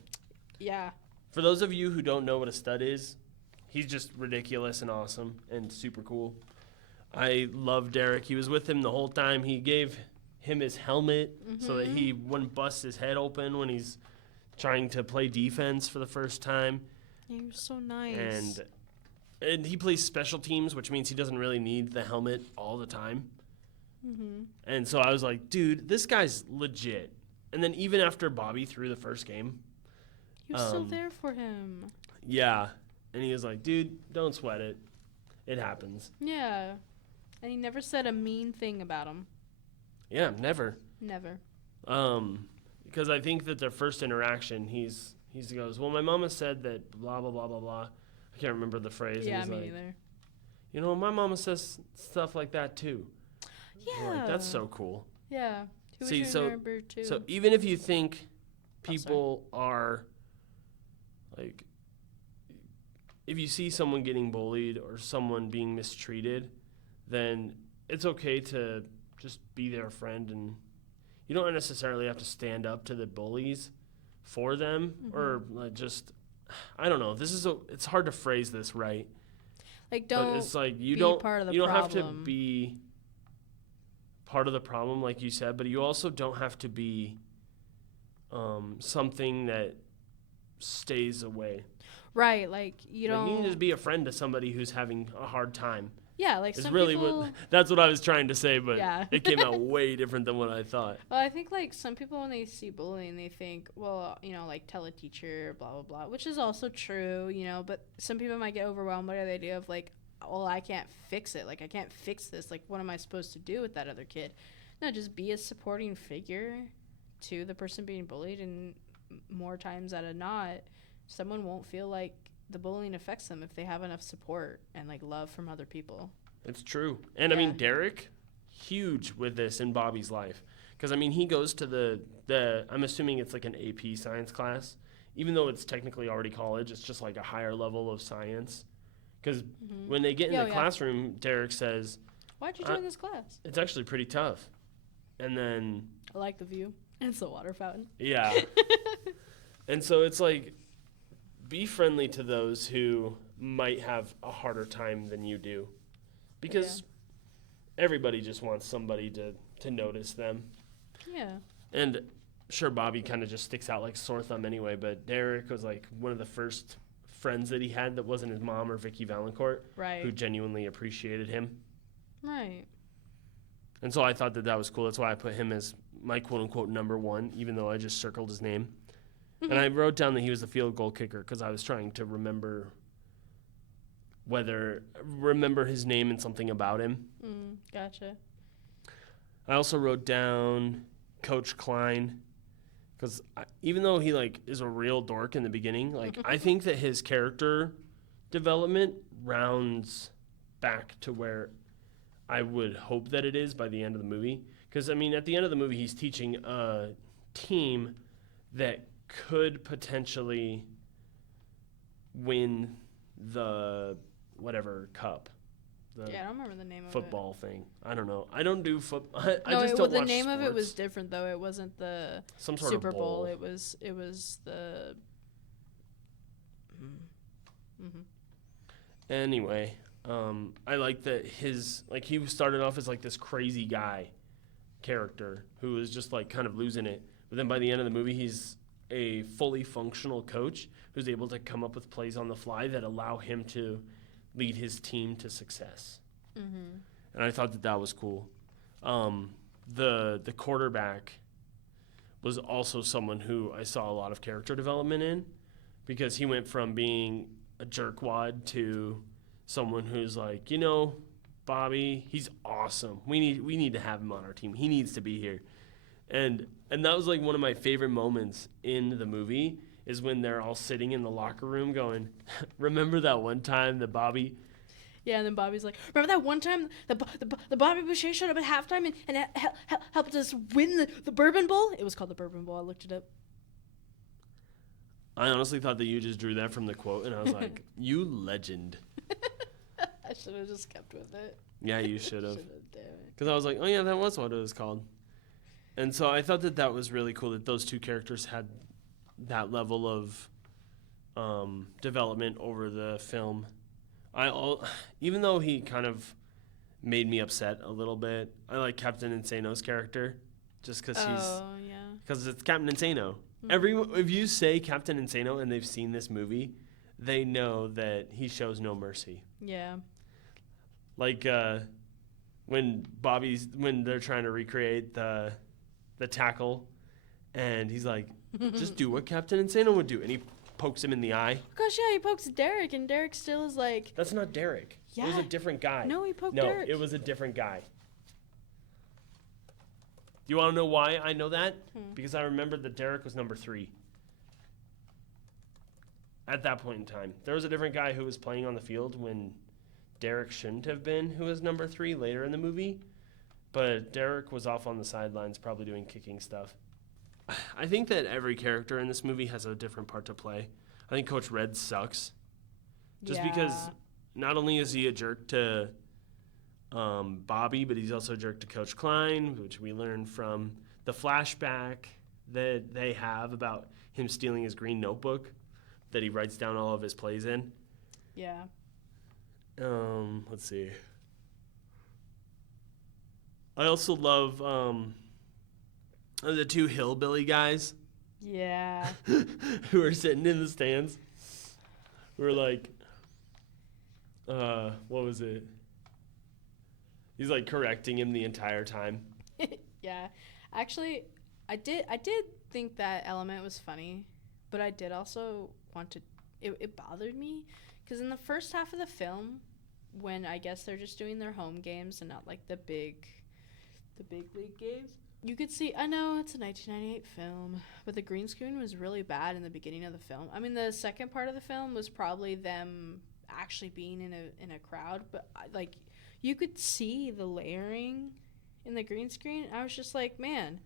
Yeah. For those of you who don't know what a stud is, he's just ridiculous and awesome and super cool. I love Derek. He was with him the whole time. He gave him his helmet so that he wouldn't bust his head open when he's trying to play defense for the first time. Yeah, you're so nice. And he plays special teams, which means he doesn't really need the helmet all the time. Mm-hmm. And so I was like, dude, this guy's legit. And then even after Bobby threw the first game. You were still there for him. Yeah. And he was like, dude, don't sweat it. It happens. Yeah. And he never said a mean thing about him. Yeah, never. Never. Because I think that their first interaction, he goes, well, my mama said that blah, blah, blah, blah, blah. I can't remember the phrase. Yeah, and me he's like, neither. You know, my mama says stuff like that too. Yeah. Like, that's so cool. Yeah. Who was See, your number 2? So even if you think people are, like, if you see someone getting bullied or someone being mistreated, then it's okay to just be their friend, and you don't necessarily have to stand up to the bullies for them or like just, I don't know. It's hard to phrase this right. Like, don't. But it's like you be don't part of the you don't have to problem. be part of the problem, like you said, but you also don't have to be something that stays away. Right, like you Like, don't. you need to be a friend to somebody who's having a hard time. Yeah, like It's some really people. that's what I was trying to say, but Yeah. it came out way different than what I thought. Well, I think like some people when they see bullying, they think, well, like tell a teacher, blah blah blah, which is also true, But some people might get overwhelmed by the idea of like, well, I can't fix it. Like I can't fix this. Like what am I supposed to do with that other kid? No, just be a supporting figure to the person being bullied, and more times than not, someone won't feel like the bullying affects them if they have enough support and like love from other people. It's true. And I mean, Derek, huge with this in Bobby's life. Because, I mean, he goes to the I'm assuming it's like an AP science class. Even though it's technically already college, it's just like a higher level of science. Because when they get in the classroom, Derek says, why'd you join this class? It's actually pretty tough. And then I like the view. It's the water fountain. yeah. And so it's like, be friendly to those who might have a harder time than you do. Because everybody just wants somebody to notice them. Yeah. And sure, Bobby kind of just sticks out like sore thumb anyway, but Derek was like one of the first friends that he had that wasn't his mom or Vicky Valancourt, Right. who genuinely appreciated him. Right. And so I thought that was cool. That's why I put him as my quote-unquote number one, even though I just circled his name. And I wrote down that he was the field goal kicker because I was trying to remember his name and something about him. Gotcha. I also wrote down Coach Klein because even though he like is a real dork in the beginning, like I think that his character development rounds back to where I would hope that it is by the end of the movie. Because I mean, at the end of the movie, he's teaching a team that could potentially win the whatever cup. I don't remember the name football thing. I don't know. I don't do football. I no, just don't the watch name of it was sports. different though. It wasn't the Some sort Super of bowl. It was the. Anyway, I like that he started off as like this crazy guy character who was just like kind of losing it. But then by the end of the movie, he's a fully functional coach who's able to come up with plays on the fly that allow him to lead his team to success. And I thought that was cool. The quarterback was also someone who I saw a lot of character development in because he went from being a jerkwad to someone who's like, Bobby, he's awesome. We need to have him on our team. He needs to be here. And that was like one of my favorite moments in the movie is when they're all sitting in the locker room going, remember that one time that Bobby... Yeah, and then Bobby's like, remember that one time the Bobby Boucher showed up at halftime and helped us win the Bourbon Bowl? It was called the Bourbon Bowl. I looked it up. I honestly thought that you just drew that from the quote, and I was like, you legend. I should have just kept with it. Yeah, you should have. Damn it. Because I was like, oh, yeah, that was what it was called. And so I thought that was really cool that those two characters had that level of development over the film. Even though he kind of made me upset a little bit, I like Captain Insano's character just because because it's Captain Insano. If you say Captain Insano and they've seen this movie, they know that he shows no mercy. Yeah. Like when they're trying to recreate the tackle, and he's like, just do what Captain Insano would do, and he pokes him in the eye. Gosh, yeah, he pokes Derek, and Derek still is like... That's not Derek. Yeah. It was a different guy. No, he poked Derek. No, it was a different guy. Do you want to know why I know that? Because I remembered that Derek was number 3. At that point in time. There was a different guy who was playing on the field when Derek shouldn't have been, who was number 3 later in the movie. But Derek was off on the sidelines probably doing kicking stuff. I think that every character in this movie has a different part to play. I think Coach Red sucks. Just because not only is he a jerk to Bobby, but he's also a jerk to Coach Klein, which we learned from the flashback that they have about him stealing his green notebook that he writes down all of his plays in. Yeah. Let's see. I also love the 2 hillbilly guys. Yeah. Who are sitting in the stands. Who are like, what was it? He's like correcting him the entire time. Yeah. Actually, I did think that element was funny, but I did also want to... It bothered me, because in the first half of the film, when I guess they're just doing their home games and not like the big league games, you could see, I know it's a 1998 film, but the green screen was really bad in the beginning of the film. I mean, the second part of the film was probably them actually being in a crowd, but like you could see the layering in the green screen. I was just like, man,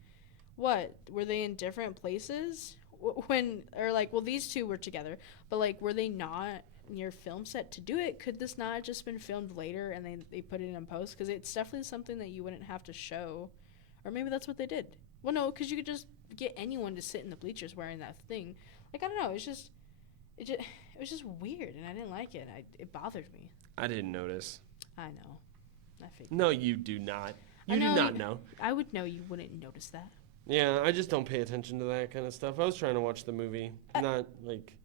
what, were they in different places these 2 were together, but like, were they not near film set to do it? Could this not have just been filmed later and they put it in post? Because it's definitely something that you wouldn't have to show Or maybe that's what they did. Well, no, because you could just get anyone to sit in the bleachers wearing that thing. Like, I don't know. It was just weird, and I didn't like it. It bothered me. I didn't notice. I know. I figured. No, you do not. You do not know. I would know you wouldn't notice that. Yeah, I just don't pay attention to that kind of stuff. I was trying to watch the movie, not, like,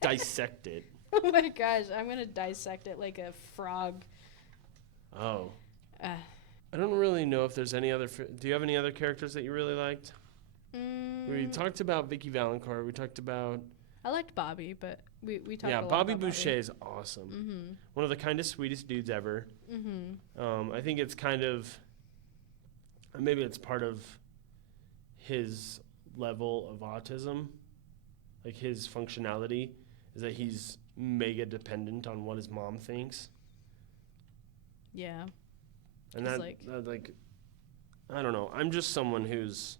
dissect it. Oh, my gosh. I'm going to dissect it like a frog. Oh. I don't really know if there's any other... do you have any other characters that you really liked? We talked about Vicky Valancourt. We talked about... I liked Bobby, but we talked a lot Bobby about Boucher is awesome. Mm-hmm. One of the kindest, sweetest dudes ever. Mm-hmm. I think it's kind of... maybe it's part of his level of autism. Like, his functionality is that he's mega dependent on what his mom thinks. Yeah. And that, I don't know. I'm just someone who's,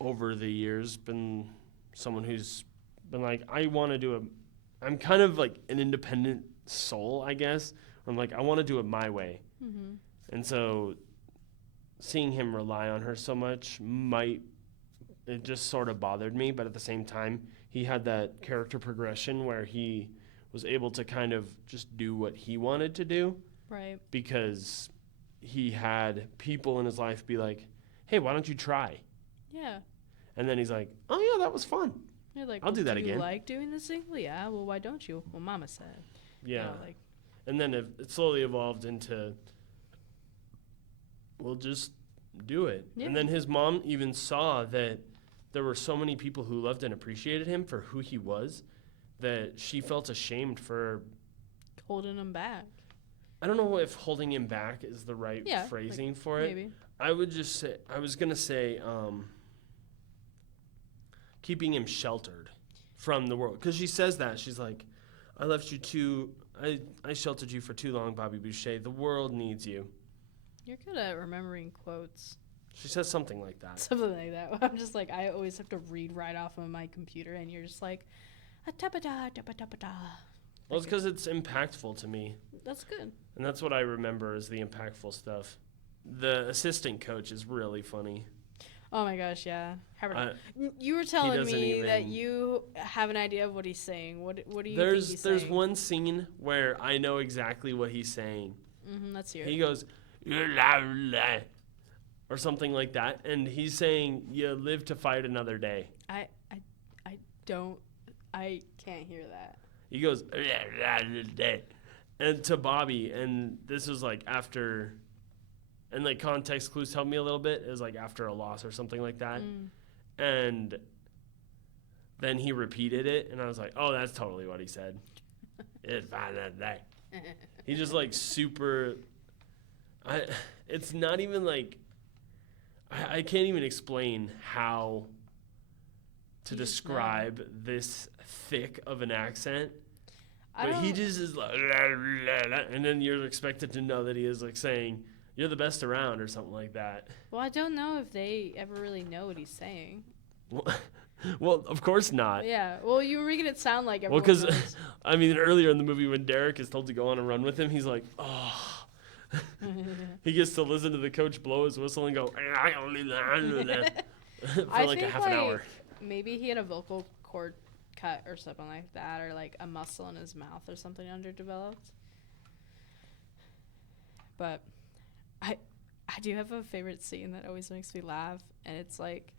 over the years, been someone who's been like, I want to do it. I'm kind of like an independent soul, I guess. I'm like, I want to do it my way. Mm-hmm. And so seeing him rely on her so much it just sort of bothered me. But at the same time, he had that character progression where he was able to kind of just do what he wanted to do. Right. Because he had people in his life be like, hey, why don't you try? Yeah. And then he's like, oh, yeah, that was fun. You're like, I'll do that again. You like doing this thing? Well, yeah. Well, why don't you? Well, Mama said. Yeah. You know, and then it slowly evolved into, we'll just do it. Yeah. And then his mom even saw that there were so many people who loved and appreciated him for who he was that she felt ashamed for holding him back. I don't know if holding him back is the right phrasing for it. Maybe. I was going to say keeping him sheltered from the world. Because she says that. She's like, I sheltered you for too long, Bobby Boucher. The world needs you. You're good at remembering quotes. She says something like that. Something like that. I'm just like, I always have to read right off of my computer, and you're just like, a-ta-ba-da-da-ba-da-ba-da. Well, it's because it's impactful to me. That's good. And that's what I remember is the impactful stuff. The assistant coach is really funny. Oh, my gosh, yeah. You were telling me that you have an idea of what he's saying. What do you think he's saying? There's one scene where I know exactly what he's saying. Let's hear it. He goes, or something like that. And he's saying, you live to fight another day. I can't hear that. He goes, and to Bobby, and this was like after, and like context clues helped me a little bit. It was like after a loss or something like that. And then he repeated it, and I was like, oh, that's totally what he said. It's fine that day. He just like super, it's not even like, I can't even explain how to describe this thick of an accent. But he just is like, and then you're expected to know that he is like saying, you're the best around or something like that. Well, I don't know if they ever really know what he's saying. Well, of course not. Yeah. Well, you were making it sound like everyone knows. I mean, earlier in the movie when Derek is told to go on a run with him, he's like, oh. He gets to listen to the coach blow his whistle and go, for like a half an hour. Maybe he had a vocal cord cut or something like that, or like a muscle in his mouth or something underdeveloped. But I do have a favorite scene that always makes me laugh, and it's like,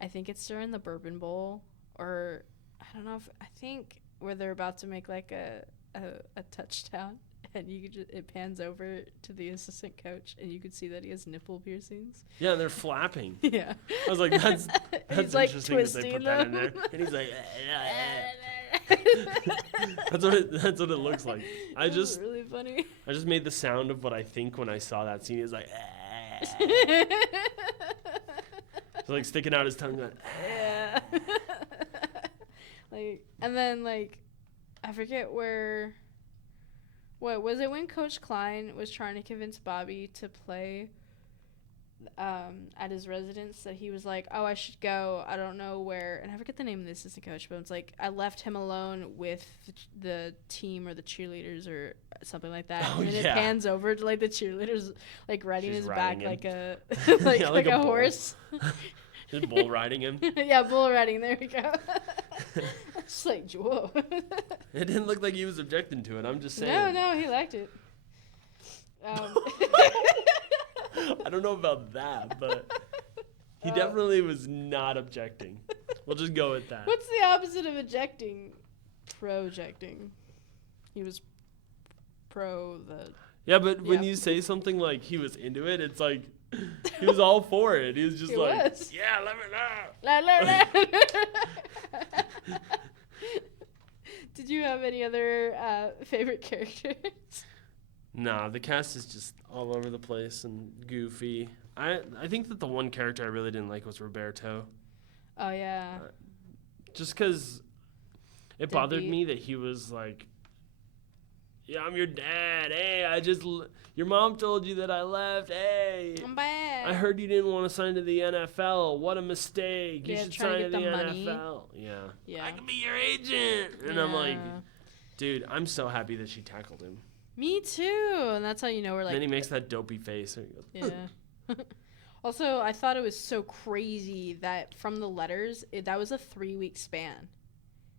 I think it's during the Bourbon Bowl, or I don't know if, I think where they're about to make like a touchdown, and it pans over to the assistant coach, and you could see that he has nipple piercings. Yeah, they're flapping. Yeah. I was like, that's interesting like that they put that in there. And he's like, that's what it looks like. That's really funny. I just made the sound of what I think when I saw that scene. It's like, so like sticking out his tongue. Like, yeah. Like, and then like, I forget where. What was it when Coach Klein was trying to convince Bobby to play at his residence that he was like, oh, I should go, I don't know where, and I forget the name of the assistant coach, but it's like I left him alone with the team or the cheerleaders or something like that. Oh, and then yeah. it pans over to like the cheerleaders like riding She's his riding back him. like a like, Yeah, like like a a bull. horse. Just bull riding him. Yeah, bull riding, there we go. It's like, whoa. It didn't look like he was objecting to it. I'm just saying. No, he liked it. I don't know about that, but he Oh. definitely was not objecting. We'll just go with that. What's the opposite of ejecting? Projecting. He was pro the. Yeah, but when Yeah. you say something like he was into it, it's like he was all for it. He was just He like, was. yeah, let me know. La, la, la. Did you have any other favorite characters? Nah, the cast is just all over the place and goofy. I think that the one character I really didn't like was Roberto. Oh yeah. Just because it bothered Deadbeat. me that he was like, yeah, I'm your dad. Hey, your mom told you that I left. Hey, I'm bad. I heard you didn't want to sign to the NFL. What a mistake. You Yeah, should trying to sign to get the the money. NFL. Yeah. Yeah. I can be your agent. And I'm like, Yeah. dude, I'm so happy that she tackled him. Me too. And that's how you know we're And like. then he makes that dopey face. And he goes, Yeah. Also, I thought it was so crazy that from the letters, that was a 3-week span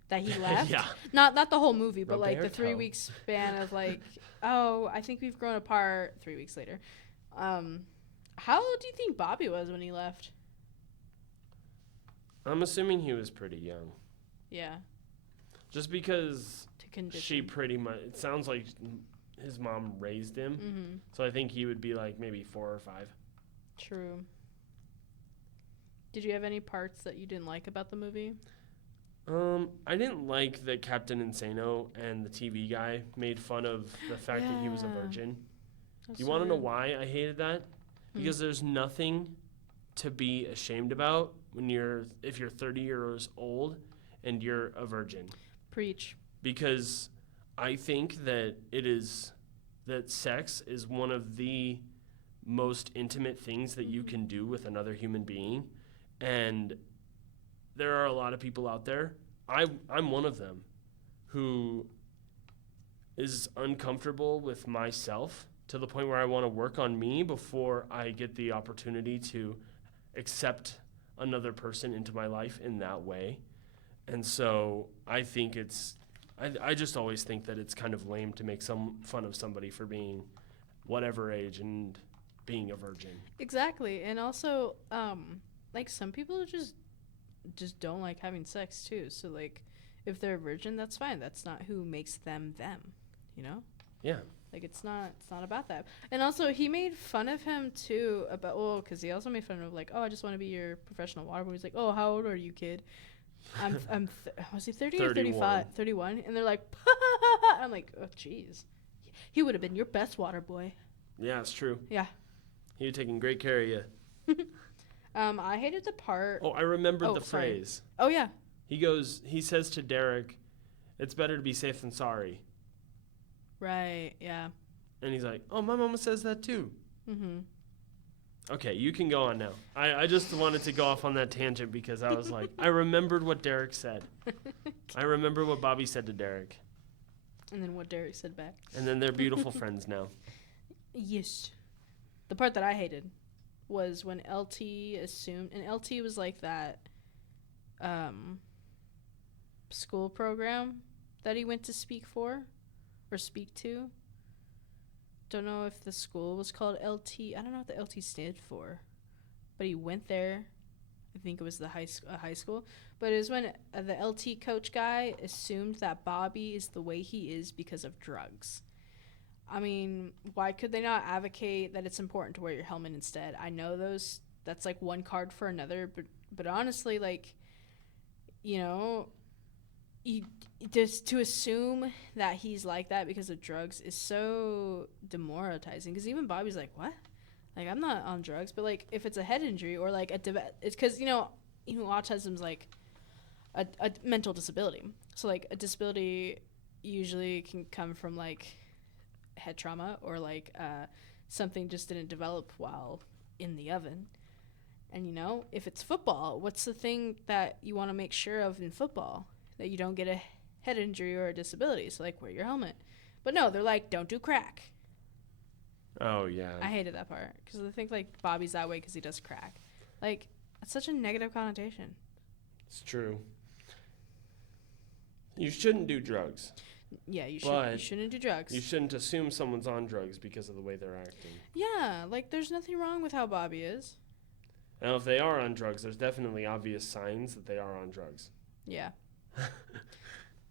that he left. Yeah. Not the whole movie, but like the Roberto. 3-week span of like, oh, I think we've grown apart 3 weeks later. How do you think Bobby was when he left? I'm assuming he was pretty young. Yeah. Just because To condition. she pretty much, it sounds like his mom raised him. Mm-hmm. So I think he would be like maybe 4 or 5. True. Did you have any parts that you didn't like about the movie? I didn't like that Captain Insano and the TV guy made fun of the fact that he was a Yeah. virgin. That's You so want to know weird. why I hated that? Hmm. Because there's nothing to be ashamed about if you're 30 years old and you're a virgin. Preach. Because I think that that sex is one of the most intimate things that you can do with another human being. And there are a lot of people out there, I'm one of them, who is uncomfortable with myself to the point where I want to work on me before I get the opportunity to accept another person into my life in that way. And so I think I just always think that it's kind of lame to make some fun of somebody for being whatever age and being a virgin. Exactly. And also, like some people just don't like having sex too. So like if they're a virgin, that's fine. That's not who makes them them, you know? Yeah. Like it's not about that. And also he made fun of him too about cuz he also made fun of like, "Oh, I just want to be your professional waterboy." He's like, "Oh, how old are you, kid?" Was he 30 or 35? 31. And they're like, I'm like, "Oh, jeez. He would have been your best water boy." Yeah, it's true. Yeah. He was taking great care of you. I hated the part. Oh, I remembered Oh, the sorry. phrase. Oh yeah. He says to Derek, "It's better to be safe than sorry." Right. Yeah. And he's like, "Oh, my mama says that too." Mhm. Okay, you can go on now. I just wanted to go off on that tangent because I was like, I remembered what Derek said. I remember what Bobby said to Derek. And then what Derek said back. And then they're beautiful friends now. Yes. The part that I hated was when LT assumed, and LT was like that school program that he went to speak to. Don't know if the school was called LT. I don't know what the LT stood for, but he went there. I think it was the high school. But it was when the LT coach guy assumed that Bobby is the way he is because of drugs. I mean, why could they not advocate that it's important to wear your helmet instead? I know that's like one card for another, but honestly, like, you know, just to assume that he's like that because of drugs is so demoralizing. Because even Bobby's like, "What? Like, I'm not on drugs." But like, if it's a head injury or like it's because you know autism's like a mental disability. So like a disability usually can come from like head trauma or like something just didn't develop while in the oven. And, you know, if it's football, what's the thing that you want to make sure of in football? That you don't get a head injury or a disability. So, like, wear your helmet. But no, they're like, don't do crack. Oh, yeah. I hated that part. Because I think, like, Bobby's that way because he does crack. Like, that's such a negative connotation. It's true. You shouldn't do drugs. Yeah, you shouldn't do drugs. You shouldn't assume someone's on drugs because of the way they're acting. Yeah, like, there's nothing wrong with how Bobby is. Now, if they are on drugs, there's definitely obvious signs that they are on drugs. Yeah.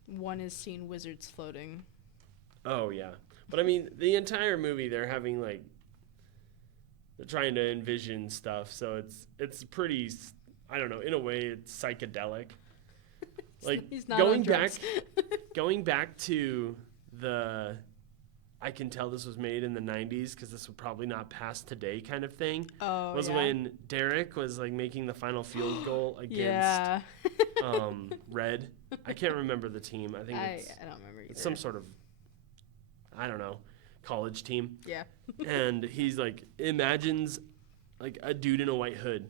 One is seeing wizards floating. Oh, yeah. But, I mean, the entire movie, they're having, like, they're trying to envision stuff. So it's pretty, I don't know, in a way, it's psychedelic. Like, he's not on drugs. Going back to the, I can tell this was made in the 90s because this would probably not pass today kind of thing. Oh, was when Derek was, like, making the final field goal against Red. I can't remember the team. I think I don't remember either. It's some sort of, I don't know, college team. Yeah. And he's, like, imagines, like, a dude in a white hood.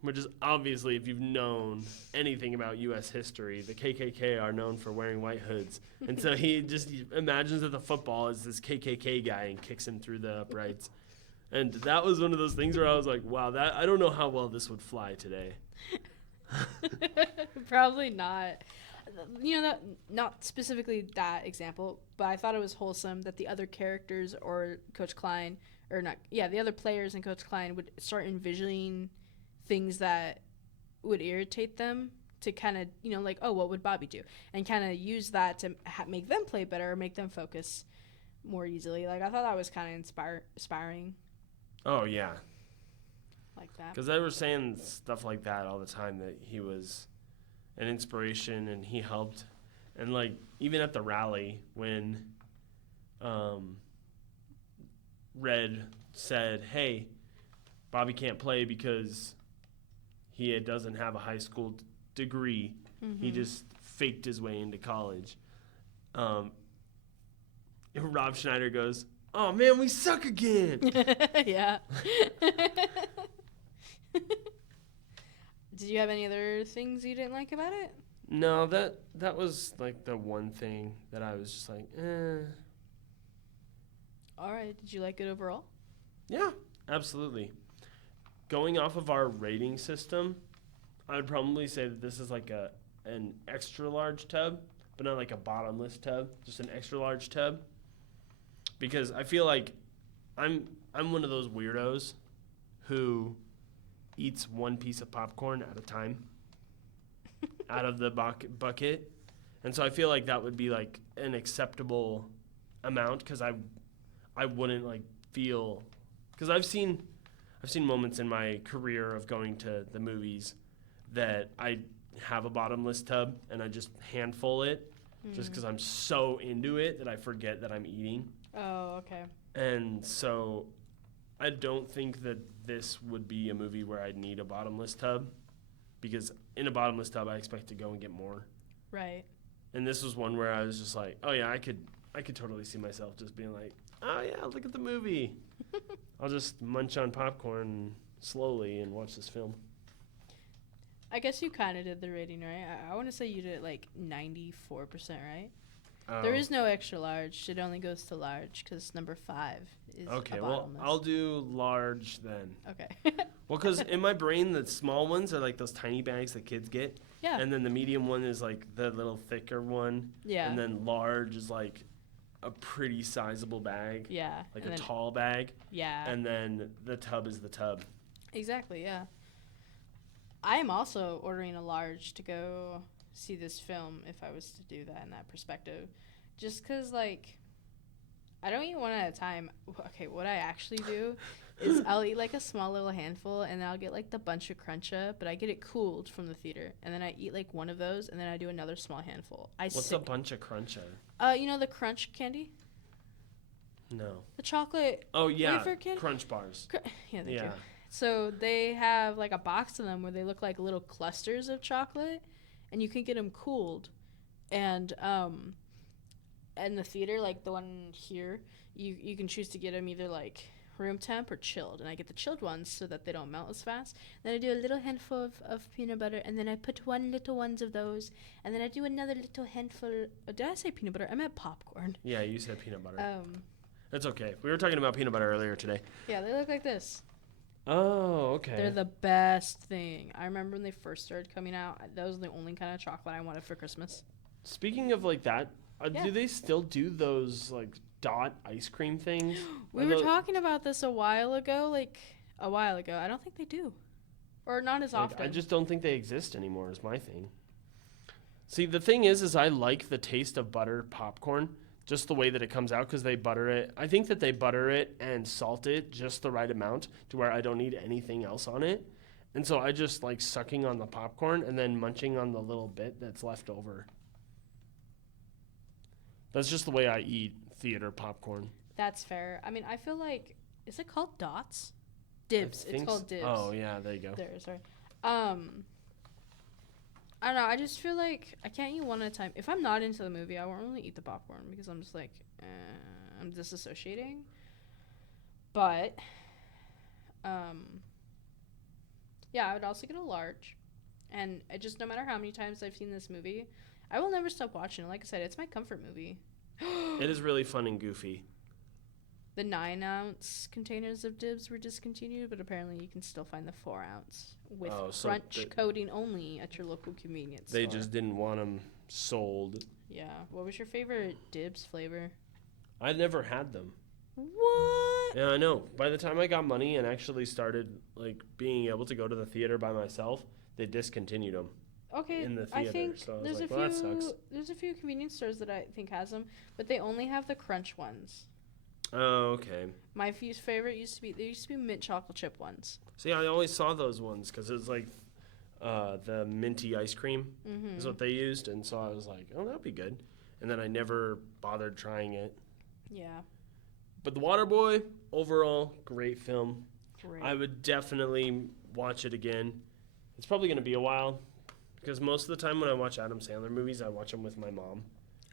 Which is obviously, if you've known anything about U.S. history, the KKK are known for wearing white hoods. And so he just imagines that the football is this KKK guy and kicks him through the uprights. And that was one of those things where I was like, wow, that I don't know how well this would fly today. Probably not. You know, that not specifically that example, but I thought it was wholesome that the other characters or Coach Klein, or not, yeah, the other players and Coach Klein would start envisioning things that would irritate them to kind of, you know, like, oh, what would Bobby do? And kind of use that to make them play better or make them focus more easily. Like, I thought that was kind of inspiring. Oh, yeah. Like that. Because they were saying stuff like that all the time, that he was an inspiration and he helped. And, like, even at the rally when Red said, hey, Bobby can't play because he doesn't have a high school degree. Mm-hmm. He just faked his way into college. Rob Schneider goes, oh, man, we suck again. Yeah. Did you have any other things you didn't like about it? No, that was, like, the one thing that I was just like, All right. Did you like it overall? Yeah, absolutely. Going off of our rating system, I would probably say that this is like an extra large tub, but not like a bottomless tub, just an extra large tub. Because I feel like I'm one of those weirdos who eats one piece of popcorn at a time out of the bucket. And so I feel like that would be like an acceptable amount, because I wouldn't like feel, because I've seen moments in my career of going to the movies that I have a bottomless tub and I just handful it just because I'm so into it that I forget that I'm eating. Oh, okay. And so I don't think that this would be a movie where I'd need a bottomless tub, because in a bottomless tub I expect to go and get more. Right. And this was one where I was just like, oh yeah, I could totally see myself just being like, oh yeah, look at the movie. I'll just munch on popcorn slowly and watch this film. I guess you kind of did the rating right. I want to say you did it like 94%, right? Oh. There is no extra large. It only goes to large because number 5 is okay, a well, I'll do large then. Okay. Well, because in my brain, the small ones are like those tiny bags that kids get. Yeah. And then the medium one is like the little thicker one. Yeah. And then large is like a pretty sizable bag. Yeah. Like a tall bag. Yeah. And then the tub is the tub. Exactly, yeah. I am also ordering a large to go see this film if I was to do that in that perspective. Just because, like, I don't eat one at a time. Okay, what I actually do is I'll eat, like, a small little handful, and then I'll get, like, the bunch of Cruncha, but I get it cooled from the theater. And then I eat, like, one of those, and then I do another small handful. What's a bunch of Cruncha? You know the Crunch candy? No. The chocolate wafer candy? Crunch bars. Thank you. So they have, like, a box of them where they look like little clusters of chocolate, and you can get them cooled. And in the theater, like the one here, you can choose to get them either, like, room temp or chilled, and I get the chilled ones so that they don't melt as fast. Then I do a little handful of peanut butter, and then I put one little ones of those, and then I do another little handful. Did I say peanut butter? I meant popcorn. Yeah, you said peanut butter. That's okay. We were talking about peanut butter earlier today. Yeah, they look like this. Oh, okay. They're the best thing. I remember when they first started coming out, that was the only kind of chocolate I wanted for Christmas. Speaking of like that, Yeah. do they still do those like dot ice cream things? We were talking about this a while ago. I don't think they do. Or not as often. I just don't think they exist anymore is my thing. See, the thing is I like the taste of butter popcorn, just the way that it comes out because they butter it. I think that they butter it and salt it just the right amount to where I don't need anything else on it. And so I just like sucking on the popcorn and then munching on the little bit that's left over. That's just the way I eat theater popcorn. That's fair. I mean, I feel like, is it called dots? Dibs. It's called dibs. Oh, yeah, there you go. There, sorry. I don't know. I just feel like I can't eat one at a time. If I'm not into the movie, I won't really eat the popcorn because I'm just like, I'm disassociating. But, yeah, I would also get a large. And it just, no matter how many times I've seen this movie, I will never stop watching it. Like I said, it's my comfort movie. It is really fun and goofy. The 9-ounce containers of dibs were discontinued, but apparently you can still find the 4-ounce with crunch coating only at your local convenience store. They just didn't want them sold. Yeah. What was your favorite dibs flavor? I never had them. What? Yeah, I know. By the time I got money and actually started like being able to go to the theater by myself, they discontinued them. Okay, in the theater. I think So I was there's like, a well, few. that sucks. There's a few convenience stores that I think has them, but they only have the crunch ones. Oh, okay. My favorite used to be mint chocolate chip ones. See, I always saw those ones because it was like the minty ice cream is what they used, and so I was like, oh, that'd be good. And then I never bothered trying it. Yeah. But The Waterboy, overall, great film. Great. I would definitely watch it again. It's probably going to be a while because most of the time when I watch Adam Sandler movies, I watch them with my mom.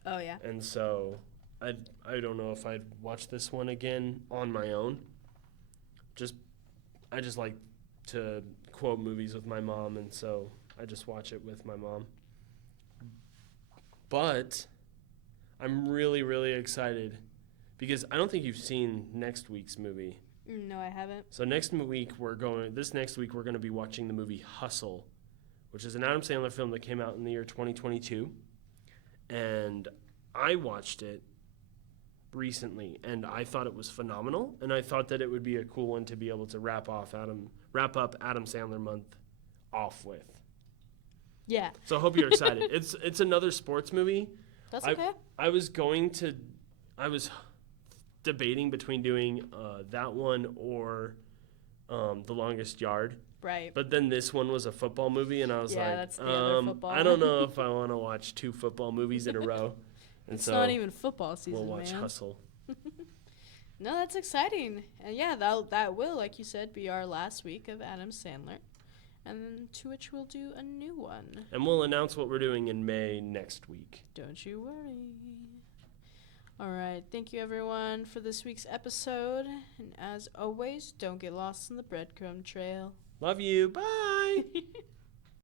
Oh, yeah. And so I don't know if I'd watch this one again on my own. I just like to quote movies with my mom, and so I just watch it with my mom. But I'm really, really excited because I don't think you've seen next week's movie. No, I haven't. So next week we're going to be watching the movie Hustle, which is an Adam Sandler film that came out in the year 2022. And I watched it recently and I thought it was phenomenal, and I thought that it would be a cool one to be able to wrap up Adam Sandler month off with. Yeah. So I hope you're excited. It's another sports movie. That's okay. I was debating between doing that one or The Longest Yard. Right. But then this one was a football movie, and I was that's the other football I don't know if I want to watch 2 football movies in a row. And it's not even football season, we'll watch man. Hustle. No, that's exciting. And yeah, that will, like you said, be our last week of Adam Sandler. And then to which we'll do a new one. And we'll announce what we're doing in May next week. Don't you worry. All right. Thank you, everyone, for this week's episode. And as always, don't get lost on the breadcrumb trail. Love you. Bye.